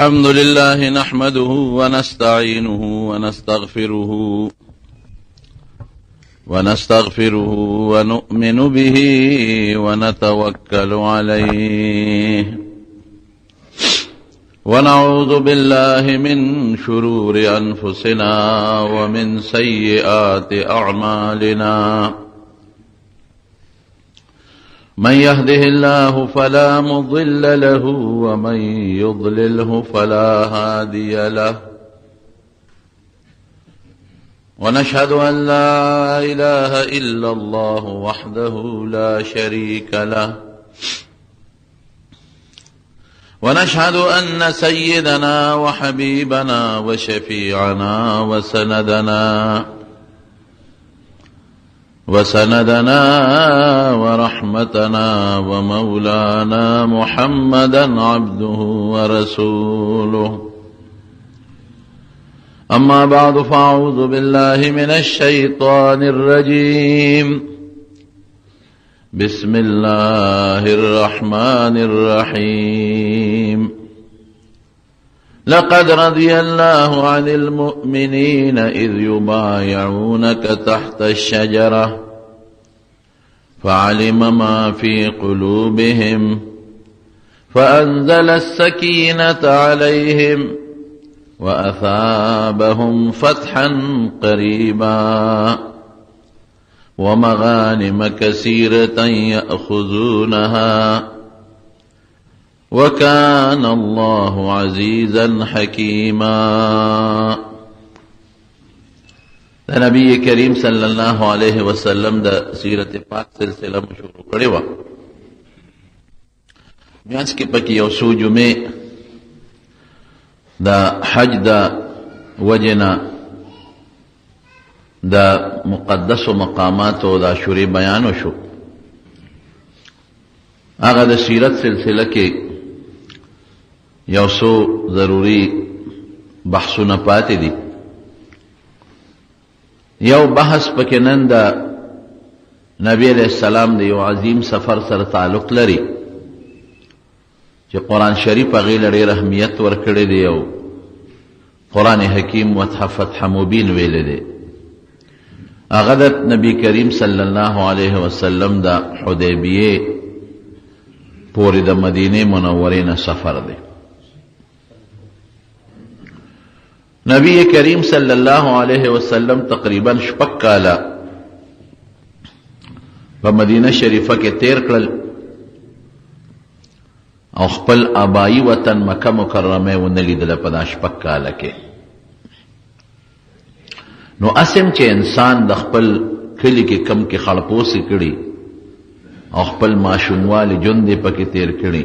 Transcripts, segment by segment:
الحمد لله نحمده ونستعينه ونستغفره ونؤمن به ونتوكل عليه ونعوذ بالله من شرور أنفسنا ومن سيئات أعمالنا من يهده الله فلا مضل له ومن يضلله فلا هادي له ونشهد أن لا إله إلا الله وحده لا شريك له ونشهد أن سيدنا وحبيبنا وشفيعنا وسندنا ورحمتنا ومولانا محمدا عبده ورسوله أما بعد فأعوذ بالله من الشيطان الرجيم بسم الله الرحمن الرحيم لقد رضي الله عن المؤمنين إذ يبايعونك تحت الشجرة فعلم ما في قلوبهم فأنزل السكينة عليهم وأثابهم فتحا قريبا ومغانم كثيرة يأخذونها وكان الله عزيزا حكيما. نبی کریم صلی اللہ علیہ وسلم دا سیرت پاک سلسلہ شروع کړې وه. میانس کې پکې یو څو جمعې دا حج دا وجنا دا مقدس و مقامات و دا شوری بیانو شو. هغه د سیرت سلسله کې یو څو ضروری بحثونه پاتې دي. یو بحث پکې نن دا نبی علیہ السلام د یو عظیم سفر سره تعلق لري چې قرآن شریف هغې له ډېر اهمیت ورکړی دی او قرآن حکیم فتح مبین ویلی دی. هغه د نبی کریم صلی الله علیه وسلم د حدیبیې پورې د مدینې منورې نه سفر دی. نبی کریم صلی اللہ علیہ وسلم تقریباً 6 کاله په مدینه شریفه کې تیر کړل او خپل آبائی وطن مکه مکرمه ونه لیدله په دا 6 کاله کې. نو اسم چې انسان د خپل کلی کې کم کې خړپوسې کړي او خپل ماشوموالي ژوند یې پکې تیر کړي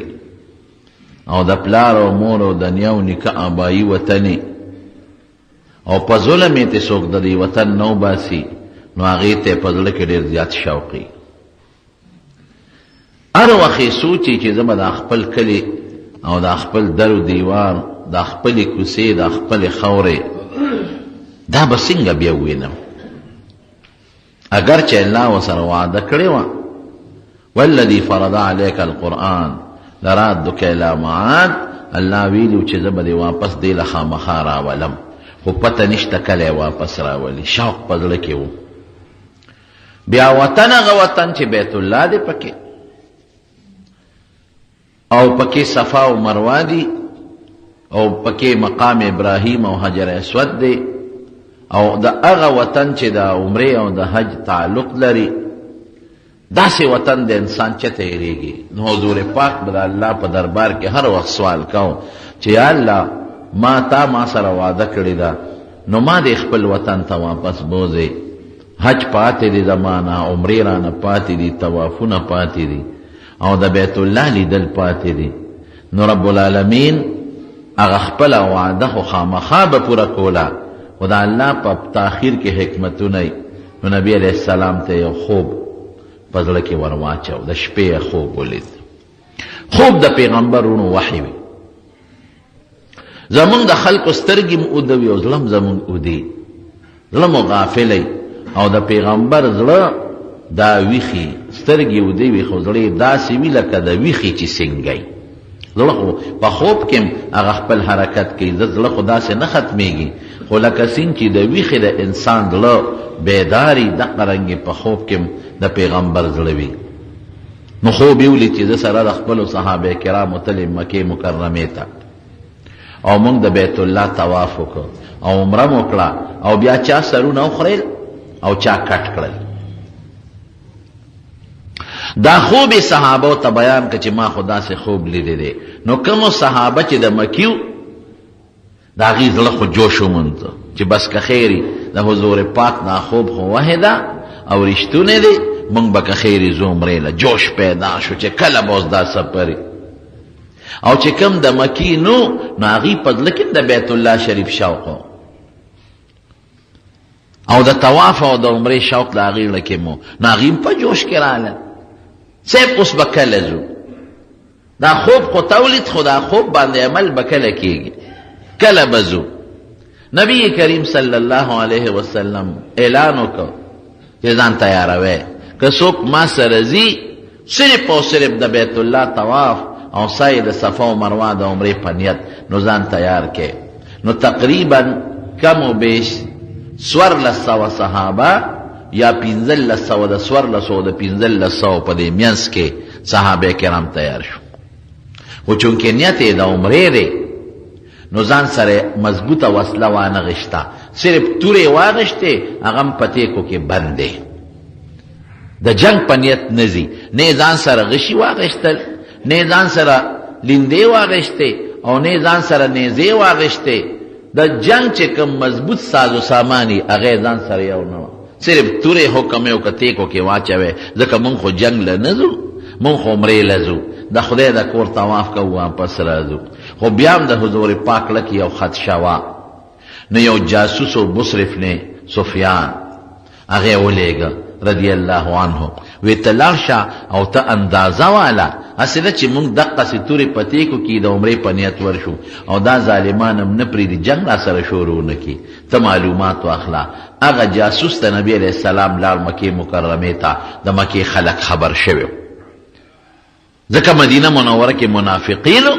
او د پلار او مور او د نیا او نیکه آبائی وطن او په ظلم یې ته څوک د دې وطن نو باسي نو هغې ته په زړه کې ډېر زیات شوقي. هر وخت یې سوچي چې زه به دا خپل کلي او دا خپل در و دیوار دا خپلې کوڅې دا خپلې خاورې دا به څنګه بیا ووینم. اگر چې الله ورسره وعده کړې وه والذي فرض عليك القرآن لرادك إلى معاد، الله ویلي چې زه به دې واپس دې له خامخا راولم خو پته نشته کله واپس راولي. شوق په زړه کې و. بیا وطن هغه وطن چې بیت الله دی پکې او پکې صفا او مروه دي او پکې مقام ابراهیم او حجر اسود دی او د هغه وطن چې د عمرې او د حج تعلق لري داسې وطن د انسان چته یریږي. نو حضور پاک به د الله په دربار کې هر وخت سوال کوو چې یا الله ما سره وعده کړی ده نو ما دې خپل وطن ته واپس بوځې. حج پاتې دی زمانه، عمرې رانه پاتې دي، طوافونه پاتې دي او د بیت الله لیدل پاتې دي. نو رب العالمین هغه خپله وعده خو خامخا به پوره کوله خو د الله په تاخیر کې حکمتونه یي. نو نبی علیہ السلام ته یو خوب په زړه کې ور واچو. د شپې خوب ولید. خوب د پیغمبرونو وحی وي. زمون د خلق سترګې مو اودوي او زړه زمون اودي. زړه مو غافلی او د پیغمبر زړه دا ویخي سترګې اودي وي خو زړه داسې وي لکه د ویخي چې سنګی زړه خو په خوب کې هغه خپل حرکت کوي، زړه خو داسې نه ختمېږي، خو لکه څنګه چې د ویښې د انسان زړه بیداري دغه رنګې په خوب کې د پیغمبر زړه وي. نو خوب یې ولید چې زه سره د خپلو صحابه کرامو تلې مکې مکرمې ته او موږ د بیت الله طواف وکړ او عمره مو کړه او بیا چا سرونه وخوړل او چا کټ کړل. دا خوب صحابه ته بیان کړ چې ما خو داسې خوب لیدلی دی. نو کومو صحابه چې د مکیو د هغې زړه خو جوش وموند چې بس که خیري د حضور پاک دا خوب خو وحی ده او رښتونی دی، موږ به که خیري ځو عمرې له. جوش پیدا شو چې کله به اوس دا سفري او چې کوم د مکې نو هغې په زړه کې د بیت الله شریف شوق او د طواف او د عمرې شوق د هغې زړه کې مو، نو هغې په جوش کې راغله صاحب اوس به کله ځو. دا خوب خو تولید، خو دا خوب باندې عمل به کله کېږي، کله به ځو. نبی کریم صلی الله علیه وسلم اعلان وکړ چې ځان تیاروئ، که څوک ما سره ځي صرف او صرف د بیت الله طواف او سعی د صفا او مروه د عمرې په نیت، نو ځان تیار کې. نو تقریبا کم و بیش 1400 صحابه یا 1500 د 1400 د 1500 په دې منځ کې صحابه کرام تیار شو. خو چونکې نیت یې د عمرې دی نو ځان سره مضبوطه وسله وانه غشته، صرف تورې واغشتې، هغه هم په تیکو کې بند دی، د جنگ په نیت نه ځي. نه ځان سره غشي واغشتل، نه ځان سره لیندې واغشتې او نه ځان سره نیزې واغشتې. د جنگ چې کوم مضبوط سازو ساماني هغه ځان سره یو نه، صرف تورې حکم یې وکړه تیکو کې واچوئ، ځکه موږ خو جنگ له نه ځو، موږ خو عمرې له ځو، د خدای د کور طواف کوو واپس راځو. خو بیا هم د حضور پاک لکه یو خدشه وه. نو یو جاسوس و مصرف نه سفیان هغې ولیږه رضی الله عنه، وی ته لاړ شه او ته اندازه واله، هسې نه چې موږ دقسې تورې په تیکو کې د عمرې په نیت ورشو او دا ظالمان هم نه پرېږدي جنګ را سره شروع نه کړي، ته معلومات واخله. هغه جاسوس ته نبي علیه السلام لاړ مکې مکرمې ته، د مکې خلک خبر شوي، ځکه مدینه منوره کې منافقینو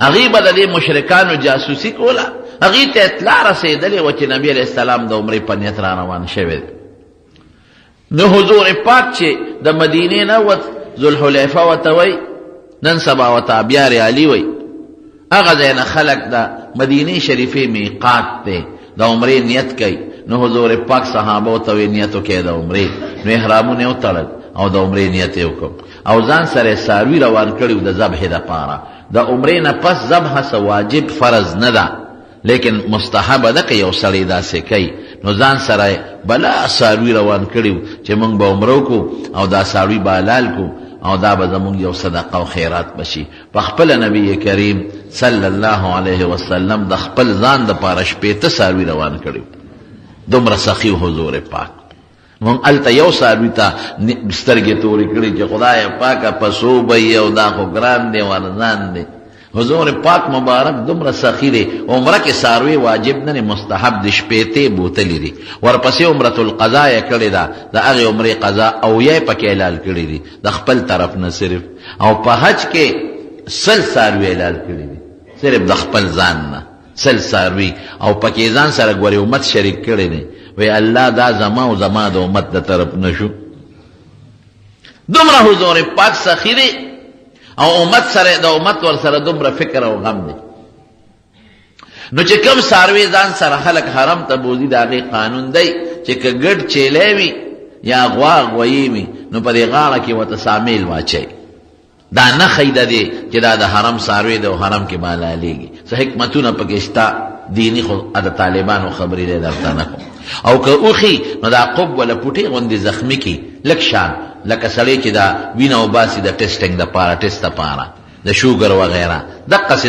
هغې به د دې مشرکانو جاسوسي کوله، هغې ته اطلاع رسېدلې وه چې نبي علیه السلام د عمرې په نیت را روان شوی دی. نو حضور پاک چې د مدینې نه وت، ذوالحلیفه ورته وایي، نن سبا ورته ابیار علي وایي، هغه ځای نه خلک د مدینې شریفې میقات دی، د عمرې نیت کوي. نو حضور پاک صحابه ورته وایي نیت وکړئ د عمرې. نو احرامونه یې وتړل او د عمرې نیت یې وکړ او ځان سره څاروي روان کړي د ذبح دپاره. د عمرې نه پس ذبح څه واجب فرض نه ده، لیکن مستحبه ده که یو سړی داسې کوي. نو ځان سره بلا څاروي روان کړي چې موږ به عمره وکړو او دا څاروي به حلال کړو او دا به زموږ یو صدقه او خیرات بشي. په خپله نبی کریم صلی الله علیه وسلم د خپل ځان دپاره 15 څاروي روان کړي، دومره سخي حضور پاک. مونږ هلته یو څاروي ته سترګې تورې کړي چې خدای پاکه پسو به یې او دا خو ګران دی ورزان دی. حضور پاک مبارک دومره سخي دی. عمره کې څاروي واجب نه دی، مستحب دی، 15 بوتلې دي. ورپسې عمرة القضا یې کړې ده، د هغې عمرې قضا او یې پکې حلال کړي دي د خپل طرف نه صرف. او په حج کې 100 څاروي حلال کړي دي صرف د خپل ځان نه، 100 څاروي او پکې ځان سره ګورې امت شریک کړي دي. وی الله دا زما او زما د امت د طرف نشو. دومره حضور پاک سخی دی او امت سره د امت ور سره دومره فکر او غم دی. نو چې کوم څاروي ځان سره خلک حرم ته بوځي د هغې قانون دی چې که ګډ چیلی وي یا غوا غویي وي نو په دې غاړه کې ورته سامیل واچوي. دا نه خیده دی چې دا د حرم څاروي دی او حرم کې به حلالېږي. څه حکمتونه پکې شته دیني، خو د طالبانو خبرې دی درته نه کوم. او که اوخي نو دا قب ولا پوټې غوندې زخمي کي لږ شان، لکه سړی چې دا وینه وباسي د ټسټنګ دپاره، ټسټ دپاره د شوګر وغیره، دقسې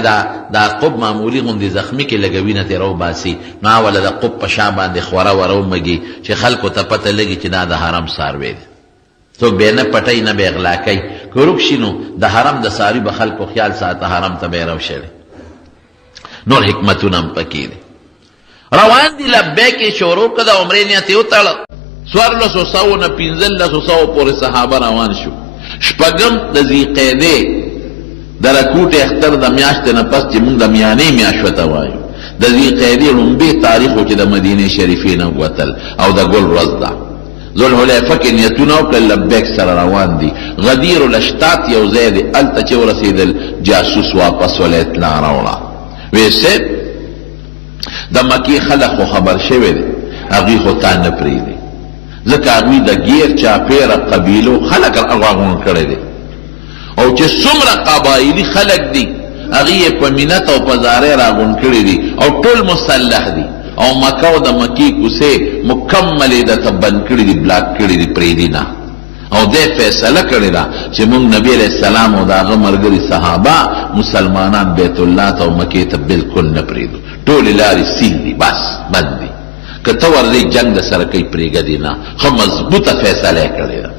دا قب معمولي غوندې زخمي کي لږه وینه ترې راوباسي، نو اوله د قب په شا باندې خوره ورومږي چې خلکو ته پته لګي چې دا د حرم څاروی دی. څوک به یې نه پټوي نه به یې غلا کوي. که ورک شي نو د حرم د څاروي به خلکو خیال ساته، حرم ته به یې راوشړي. نور حکمتونه هم پکې دي. روان دي لبیک شروع کړه، د عمرې نیت یې وتړه. 1400 نه 1500 پورې صحابه روان شو. شپږم د ذیقعدې د رکوټ اختر د میاشتې نه پس چې موږ د میانې میاشت ورته وایو د ذوالقعدې لومبې تاریخو کې د مدینې شریفې نه وتل او د ګل ورځ ده ذوالحلیفه کې نیتونه وکړل لبیک سره روان دي غدیر الاشتات یو ځای دی هلته چې ورسېدل جاسوس واپس ولی اطلاع راوړه ویې صاحب د مکې خلک خو خبر شوی دی هغوی خو تا نه پرېږدي ځکه هغوی د ګیر چاپېره قبیلو خلک راغونډ کړی دی او چې څومره قبایلي خلک دي هغوی یې په مینت او په زارۍ راغونډ کړي دي او ټول مسلح دي او مکه او د مکې کوڅې مکملې درته بند کړي دي بلاک کړي دي پرېږدي نه او دی فیصله کړې ده چې موږ نبي علیه السلام او د هغه ملګري صحابه مسلمانان بیت الله ته او مکې ته بلکل نه پرېږدو ټولې لارې سیل دي بس بند دي که ته ورځې جنګ د سره کوي پرېږدي نه ښه مضبوطه فیصله یې کړې ده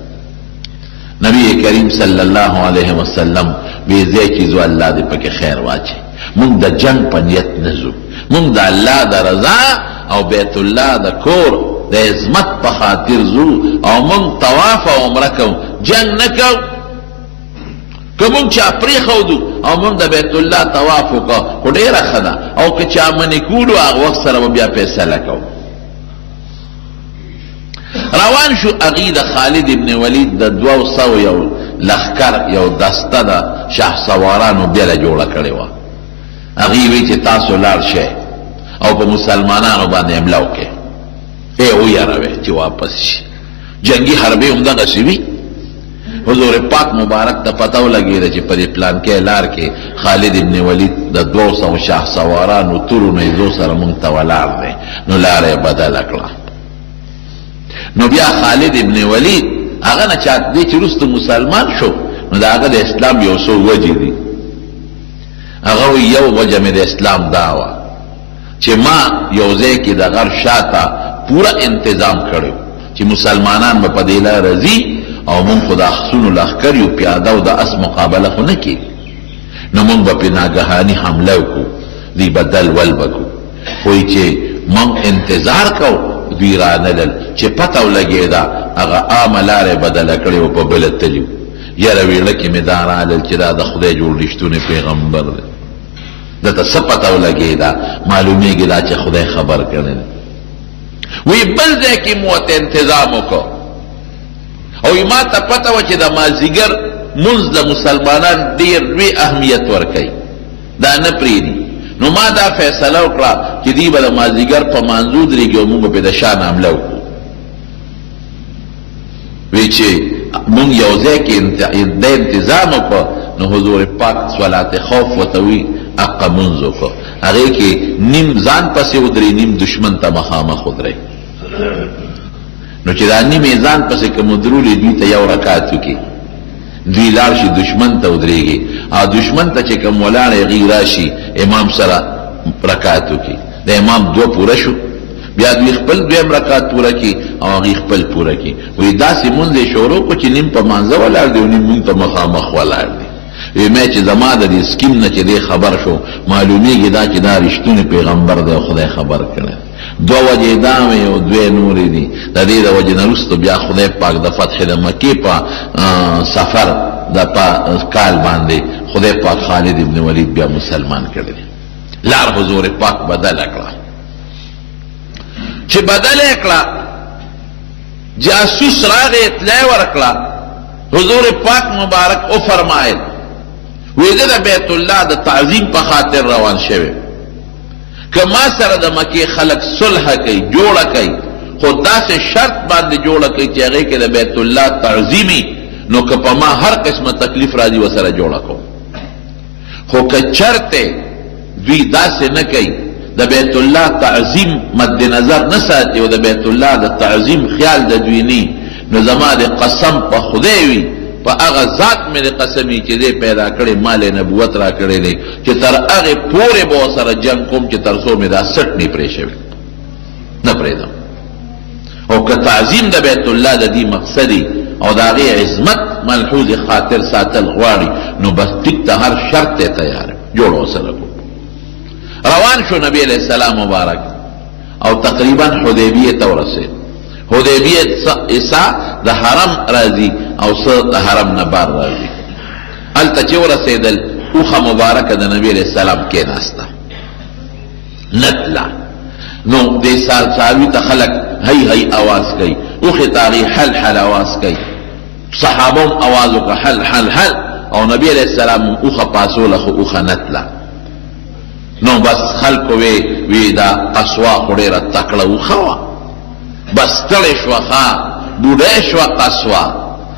نبی کریم صلی الله علیه وسلم وی ځای چې ځو الله دې پکې خیر واچي موږ د جنگ په نیت نه ځو موږ د الله د رضا او بیت الله د کور د عظمت په خاطر ځو او موږ طواف او عمره کوو جنگ نه کوو که موږ چا پرېښودو او موږ د بیت الله طواف وکړو خو ډېره ښه ده او که چا منې کولو هغه وخت سره به بیا فیصله کوو روان شو هغوی د خالد ابن ولید د 200 یو لښکر یو دسته د شهسوارانو بیله جوړه کړې وه هغوی وی چې تاسو لاړ شئ او په مسلمانانو باندې حمله وکړئ ویاروئ چې واپس شي جنګي حربې همدغسې وي حضور پاک مبارک ته پته ولګېده چې په دې پلانکۍ لار کې خالد ابن ولید د 200 شهسوارانو تورو نیزو سره موږ ته ولاړ دی نو لاره یې بدله کړه نو بیا خالد ابن ولید هغه نه چا دی چې وروسته مسلمان شو نو د هغه د اسلام یو څو وجې دي هغه یو وجه مې د اسلام دا وه چې ما یو ځای کې د غر شاته پوره انتظام کړی چې مسلمانان به په دې لاره ځي او موږ خو د اخسونو لښکر یو پیاده او د اس مقابله خو نه کېږي نو موږ به پرې ناګهاني حمله وکړو دوی به دل ول به کړو خو چې موږ انتظار کوو دوی رانلل چې پته ولګېده هغه عامه لاره یې بدله کړې وه په بله تلي یاره ویړه کې مې دا رالل چې دا د خدای جوړ رښتونی پیغمبر دی دته څه پته ولګېده معلومیږي دا چې خدای خبر کړی دی وی بل ځای کې مو ورته انتظام وکړو او ما ته پته وه چې د مازدیګر مونځ د مسلمانان ډېر لوی اهمیت ورکوي دا نه پرېږدي نو ما دا فیصله وکړه چې دوی به د مازدیګر په مانځو درېږي او موږ به پرې د شان حمله وکړو وی چې مونږ یو ځای کې د انتظام وکړو نو حضور پاک صلات خوف ورته وي حقه مونځ وکړو هغې کې نیم ځان پسې ودرې نیم دشمن ته مخامخ ودرې نو چې دا نیم یې ځان پسې که مدرولې دوی ته یو رکعت وکړي دوی لاړ شي دشمن ته ودرېږي او دشمن ته چې کوم ولاړ هغې راشي امام سره رکعت وکړي د امام 2 پوره شو بیا دوی خپل دویم رکعت پوره کړي او هغې خپل پوره کړي وایي داسې مونځ یې شروع کړو چې نیم په مانځه ولاړ دی او نیم مونږ ته مخامخ ولاړ دی وی مې چې زما د دې سکیم نه چې دی خبر شو معلومیږي دا چې دا رښتونی پیغمبر دی او خدای خبر کړی 2 وجې دا وې او 2 نورې دي د دې د وجې نه وروسته بیا خدای پاک د فتح د مکې په سفر د کال باندې خدای پاک خالد ابن ولید بیا مسلمان کړی دی لار حضور پاک بدله کړه چې بدله یې کړه جاسوس راغی اطلاع ورکړه حضور پاک مبارک او فرمایل ویده د بیت الله د تعظیم په خاطر روان شوی که ما سره د مکې خلق صلح کوي جوړه کوي خو داسې شرط باندې جوړه کوي چې هغې کې د بیت الله تعظیمي نو که په ما هر قسمه تکلیف راځي ورسره جوړه کوم خو که چرته دوی داسې نه کوي د بیت الله تعظیم مد نظر نه ساتي او د بیت الله د تعظیم خیال د دوی نه نو زما د قسم په خدای وي په هغه ذات مې د قسمي چې دی پیدا کړی مال نبوت را کړی دی چې تر هغې پورې به ورسره جنګ کوم چې تر څو مې دا سټ نه پرې شوي نه پرېږدم او که تعظیم د بیت الله د دې مقصدي او د هغې عظمت ملحوظ خاطر ساتل غواړي نو بس ټیک ته هر شرط دی تیار جوړ ورسره کوم روان شو نبی علیہ السلام مبارک او تقریبا حدیبیه ته ورسېد حدیبیه عیسی د حرم راځي او څه د حرم نه بار راځي هلته چې ورسېدل اوخه مبارکه د نبی علیہ السلام کې ناستا نتلا نو دې څاروي ته خلق هی आवाज کوي اوخه تاغي حل حل आवाज کوي صحابهم आवाज وکړه حل حل حل او نبی علیہ السلام اوخه پاسوله خو اوخه نتلا نو بس خلق وی دا قصوا خډيره تکړه اوخه بس تړې شو ښا بوډۍ شو قصوا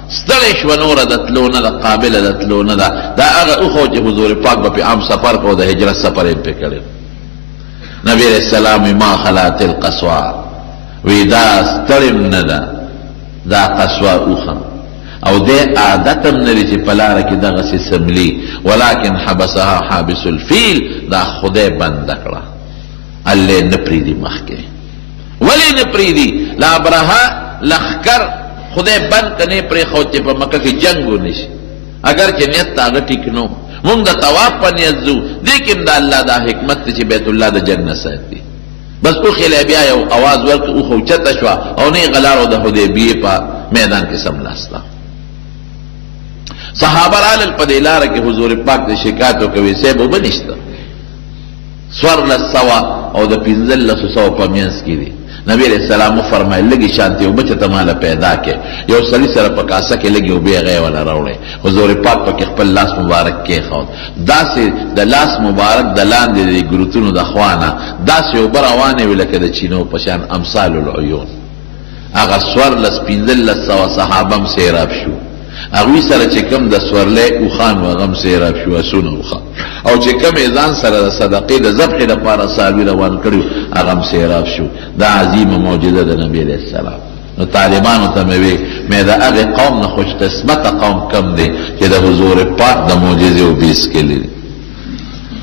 ستړې شو نور د تلونه د قابل د تلونه دا هغه اوخه چې حضور پاک په عام سفر کو د هجرت سفر یې په کړو نبی علیہ السلام ما خلات القصوا وی دا ستړم نه دا قصوا اوخه او دې عادتم نری چې پلار کې دغه سي سملی ولکن حبسها حابس الفيل دا خدای بند کړه الله نه پریدي مخکې ولی نه پریدي لا برها لخر خدای بند کنه پرې خو چې په مکه کې جنگ ونشي اگر چې نیت هغه ټیک نو مونږ د طواف په نیت ځو لیکن دا الله دا حکمت چې بیت الله د جنگ نه ساتي بس او خلای بیا یو आवाज ورک او خو چته شو او نه غلارو د حدیبیه په میدان کې سملاستا صحابه رال په دلاره کې حضور پاک د شکایتو کوي سه به بنشتا سور لسوا او د پنځل لسو په مینس کې دي نبی علیہ السلام فرمایي لګي شانتي او بچ ته مال پیدا کې یو سړي سره په کاسه کې لګي او به غي ولا راوړي حضور پاک په خپل لاس مبارک کې خو داسې د لاس مبارک د لاندې د ګروتونو د خوانه داسې او بروانه ولکه د چینو پشان امثال العيون هغه سور لس پنځل لسو صحابم سیراب شو اغوی سره چې کم د سورلې او خان و غم سیراب شو اسونه وخا او چې کم ځان سره د صدقې د ذبح لپاره صاحب روان کړو غم سیراب شو دا عظیمه معجزه د نبی علیہ السلام نو طالبانو ته مې دا هغه قوم نه خوش قسمت قوم کم دی چې د حضور پاک د معجزې او بیس کې لري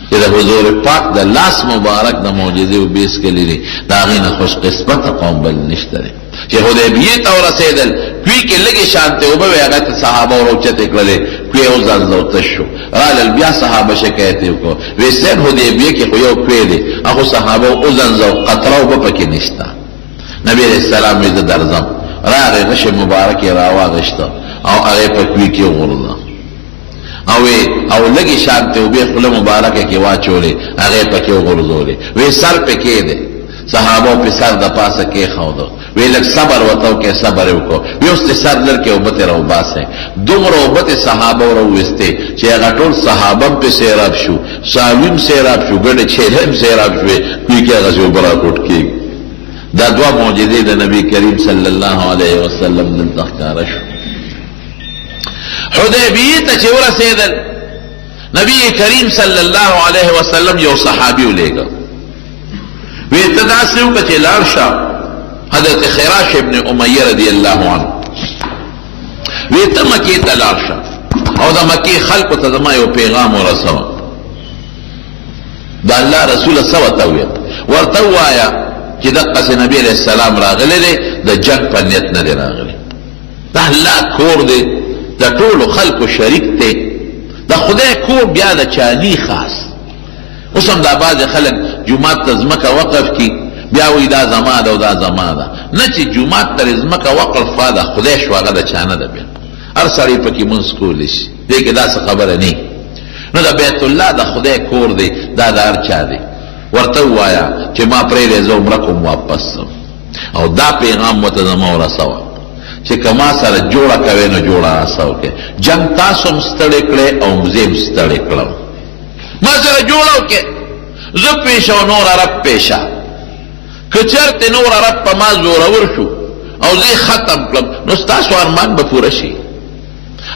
چې د حضور پاک د لاس مبارک د معجزې او بیس کې لري دا غینه خوش قسمت قوم بل نشته چې حدیبیه ته ورسېدل کوي کې لګي شانته او به هغه صحابه ورچته کړل کوي او ځان زوته شو رال بیا صحابه شکایت وکړو وسن حدیبیه کې خو یو کوي دي هغه صحابه او ځان زو قطره او په کې نشتا نبی علیہ السلام دې درځم راغی غش مبارک راواغشت او هغه په کوي کې ورغله او لګي شانته او به خپل مبارکه کې واچولې هغه په کې ورغله وې سر په کې دي صحابه په سر د پاسه کې خاوده ویلک صبر وتاو کې صبر وکړو ویوست سر در کې وبته راو باسه دومره وبته صحابه وروسته چې هغه ټول صحابه په سیراب شو سالم سیراب شو ګډه چهرم سیراب شو کوي کې هغه جو برا کوټ کې دا دوا معجزې د نبی کریم صلی الله علیه وسلم د تخکار شو حدیبیه ته چې ورسېدل نبی کریم صلی الله علیه وسلم یو صحابي ولېګو وی تداسیو کچه لارشا حضرت خراش ابن امیہ رضی اللہ عنہ وی تا مکی تا لارشا او دا مکی خلق تا دما یو پیغام و رسوا دا اللہ رسول سوا تاوی ورطو آیا چی دقا سے نبی علیہ السلام راغلے دے دا جنگ پر نیت ندے راغلے دا اللہ کور دے دا طول خلق و شریک تے دا خدای کور بیا دا چالی خاص اوسم دا باز خلق جمعات تزمکا وقف کی بیاوی دا زما دا و دا زما دا نه چې جمعات تزمکا وقف فادا خدای شواغه دا چانه دا بیا هر سړی پکې منځ کولی شي دې کې داسې خبره نه نو دا بیت الله دا خدای کور دی دا د هر چا دی ورته ووایا چې ما پرېږدی زه عمره کوم واپس او دا پیغام ورته زما ورسوه چې که ما سره جوړه کوې نو جوړه راسه وکړې جنګ تاسو هم ستړی کړې او زه هم ستړی کړم ما سره جوړو کې زه پیشه او نور عرب پیشه که چرته نور عرب په ما زورور شو او زه ختم کړم نو ستاسو ارمان به پوره شي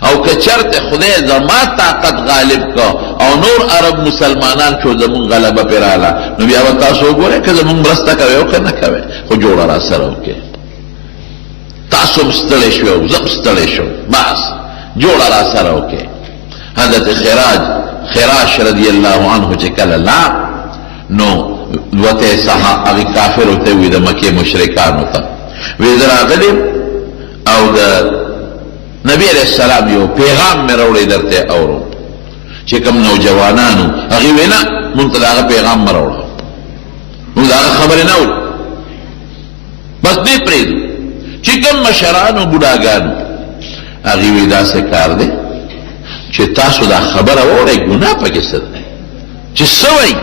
او که چرته خدای زما طاقت غالب کا او نور عرب مسلمانان شو زمون غلبه پراله نو بیا تاسو وګورئ که زمون مرسته کوي او که نه کوي خو جوړه را سره وکړئ تاسو ستړی شو او زه ستړی شو بس جوړه را سره وکړئ حضرت خراش رضی اللہ عنہ چې کله لا نو وته صحابه کافر ته وي د مکه مشرکان ته وی دراغلی او د نبی علیہ السلام یو پیغام مې راوړی درته اورو چې کوم نوجوانانو هغه وینا مونږ ته هغه پیغام راوړو مونږ هغه خبره نه و بس دې پرېږدو چې کوم مشرانو بوډاګانو هغه وی دا څه کار دی چې تاسو دا خبره واورئ ګناه پکې څه ده چې څه وایي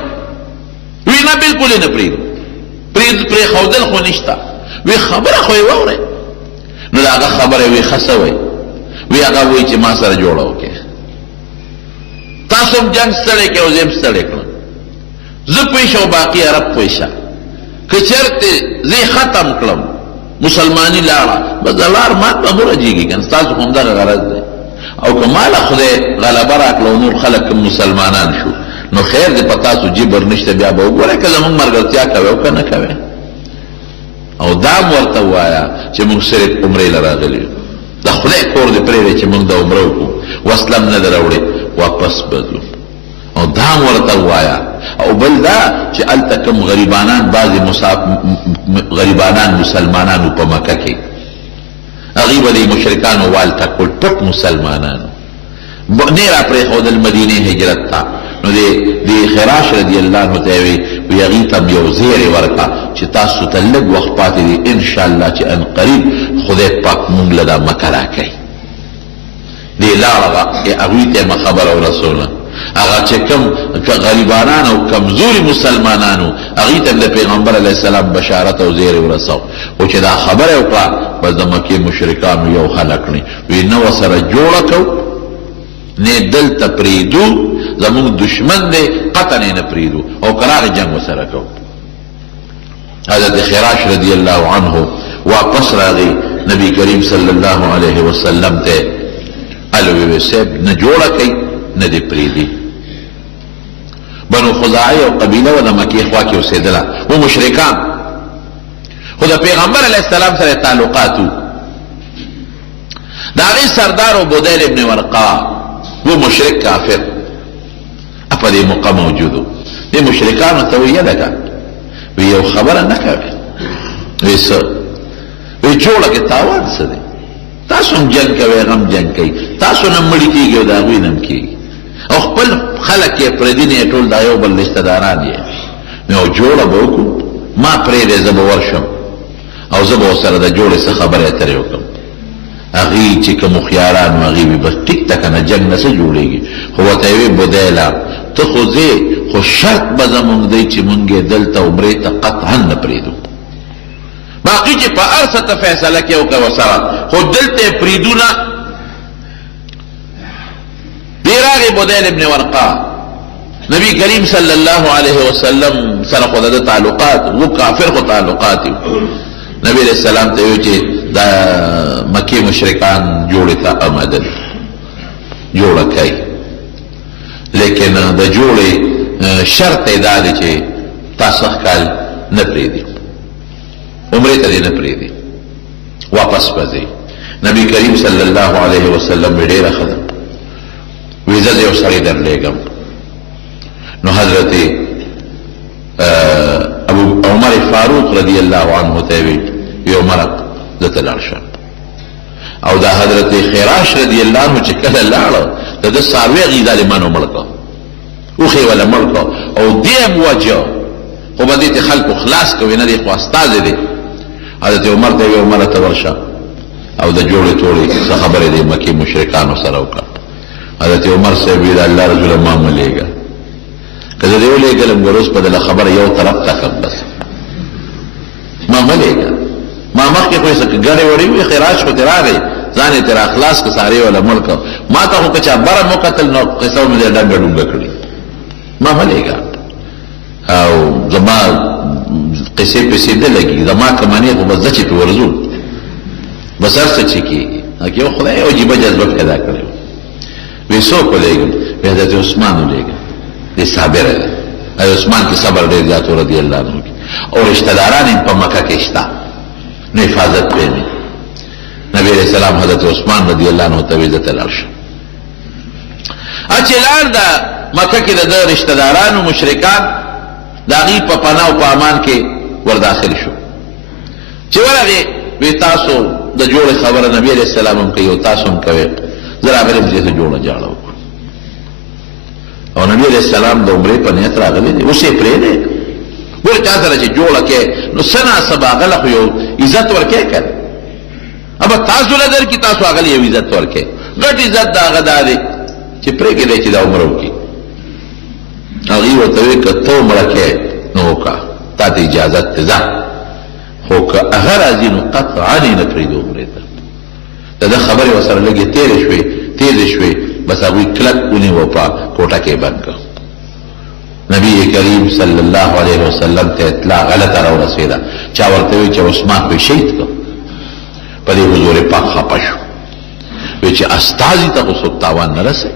وی نه بلکل یې نه پرېږدو پرېښودل خو نشته وی خبره خو یې واورئ نو د هغه خبره وی ښه څه وایي وی هغه وایي چې ما سره جوړه وکړئ تاسو هم جنګ ستړی کړئ او زه هم ستړی کړم زه پوه شه او باقي عرب پوه شه که چېرته زه یې ختم کړم مسلمانی لاړه بس د لار مات به مو رجېږي که نه ستاسو خو همدغه غرض دی او که ماله خدای غلبه راکړه او نور خلک مسلمانان شو نو خیر دی په تاسو جبر نشته بیا به وګورئ که زموږ ملګرتیا کوئ او که نه کوئ او دا م ورته ووایه چې موږ صرف عمرې له راغلي یو د خدای کور دې پرېږدی چې موږ د عمره وکړو وسله هم نه ده راوړې واپس به ځو او دا م ورته ووایه او بل دا چې هلته کوم غریبانان بعضې غریبانان مسلمانانو په مکه کې هغوی به د مشرکانو وال ټکول پټ مسلمانانو نه را پرېښودل مدینې هجرت ته نو د خراش رضی الله عنه ته یې وی هغوی ته یو زیری ورکړه چې تاسو ته لږ وخت پاتې دی انشاءالله چې ان قریب خدای پاک مونږ له دا مکه راکوي دې لاړه هغوی ته یې خبره ورسوله هغه چې کم غریبانان او کمزوري مسلمانانو هغوی ته د پیغمبر علیه السلام بشارت او زیری ورسو خو چې دا خبره وکړه بس د مکې مشرکانو یو خلک کړي وی نه ورسره جوړه کوو نه دلته پرېږدو زموږ دشمن دی قطعا یې نه پرېږدو او که راغی جنګ ورسره کوو حضرت خراش رضی الله عنه واپس راغی نبی کریم صلی الله علیه وسلم ته الوی صاحب نه جوړه کوي نه دې پرېږدي بنو خزاعه او قبیله و د مکې خوا کې اوسېدله و مشرکان خو د پیغمبر علیه السلام سره تعلقات و د هغې سردار و بدیل ابن ورقا و مشرک کافر په دې موقع موجود و دې مشرکانو ته ویې لکه وی یو خبره نه کوي وی څه وی جوړه کې تاوان څه دی تاسو هم جنګ کوئ هغه هم جنګ کوي تاسو نه مړي کېږي او د هغوی نه هم کېږي او خپل خلک یې پردي نه یې ټول دا یو بل رشته داران یې نو جوړه به وکړو ما پرېږدی زه به ورشم او زه به ورسره د جوړې څه خبرې اترې وکړم هغوی چې کوم هوښیاران و هغوی وي بس ټیک ده که نه جنګ نه څه جوړېږي خو ورته یې وې بدیله ته خو ځې خو شرط به زمونږ دی چې مونږ یې دلته عمرې ته قطعا نه پرېږدو باقي چې په هر څه ته فیصله کې وکړه ورسره خو دلته یې پرېږدو نه دی راغی بدیل ابن ورقا نبی کریم صلی الله علیه وسلم سره خو د تعلقات و کافر خو تعلقات نبی علیہ السلام ته وی چې دا مکې مشرکان جوړې ته آمدل جوړه کوي لیکن د جوړې شرط یې دا دی چې تاسو کال نه پرېږدي عمرې ته دې نه پرېږدي واپس به ځئ نبی کریم صلی الله علیه وسلم وی ډېره ښه ده وی زه یو سړی درلېږم نو حضرت ابو عمر فاروق رضی الله عنه ته وی عمر دته لاړ شه او دا حضرت خراش رضی الله عنه چې کله لاړه د ده څاروي هغې ظالمانو مړ کړه اوښې وله مړ کړه او دې هم وجه خو به دې ته خلکو خلاص کوي نه دی خو استازی دی حضرت عمر ته وی عمره ته ورشه او د جوړې توړې څه خبرې دی مکې مشرکانو سره وکړه حضرت عمر صاحب وی د الله رسوله ما مه لېږه که زه دې ولېږلم ګروس په دله خبره یو طرف ته کړم بس ما مه لېږه ما مخکې خو یې ګڼې وړې وې خراش خو ترې راغی ځان یې ترې اخلاص که سارې وله مړ کړ ما ته خو که چا بره مو کتل نو قصه مې دې ډنګه ډونګه کړي ما مه لېږه او زما قصې پسې نه لګي زما کمانې خو بس زه چې پې ورځو بس هر څه چې کېږي هکې یو خدای یو عجیبه جذبه پیدا کړی وی څوک ولېږم وی حضرت عثمان ولېږم دې صابره ده حضرت عثمان کې صبر ډېر زیات و رضی الله عنه کې او رشته داران یې په مکه کې شته نو حفاظت پرې نه نبی علیہ السلام حضرت عثمان رضی الله عنه ته وی زه ته لاړ شم چې لاړ د مکه کې د ده رشته دارانو مشرکان د هغې په پناه او په امان کې ورداخل شو چې ورغې وی تاسو د جوړې خبره نبی علیہ السلام هم کوي او تاسو هم کوئ زه راغلی دې ته جوړه جاړه وکړو او نبی علیہ السلام د عمرې په نیت راغلی دی اوس یې پرېږدی ګوره چا سره چې جوړه کې نو څه ناڅه هغله خو یو عزت ورکوې که نه ابه تاسو له در کې تاسو هغله یو عزت ورکوې ګټ عزت د هغه دا دی چې پرېږدی چې دا عمره وکړي. هغې ورته ویل که ته عمره کوې نو وکړه، تا ته اجازت ته ځه، خو که هغه راځي نو قطعا یې نه پرېږدو عمرې ته. د ده خبرې ورسره لږې تېزې شوې، بس هغوی کلک ونیوه په کوټه کې بند کړ. نبی کریم صلی الله علیه وسلم ته اطلاع غلطه راورسېده. چا ورته وی چې عثمان خو یې شهید کړ. په دې حضور پاک خفه شو، وی چې استازي ته خو څوک تاوان نه رسوي،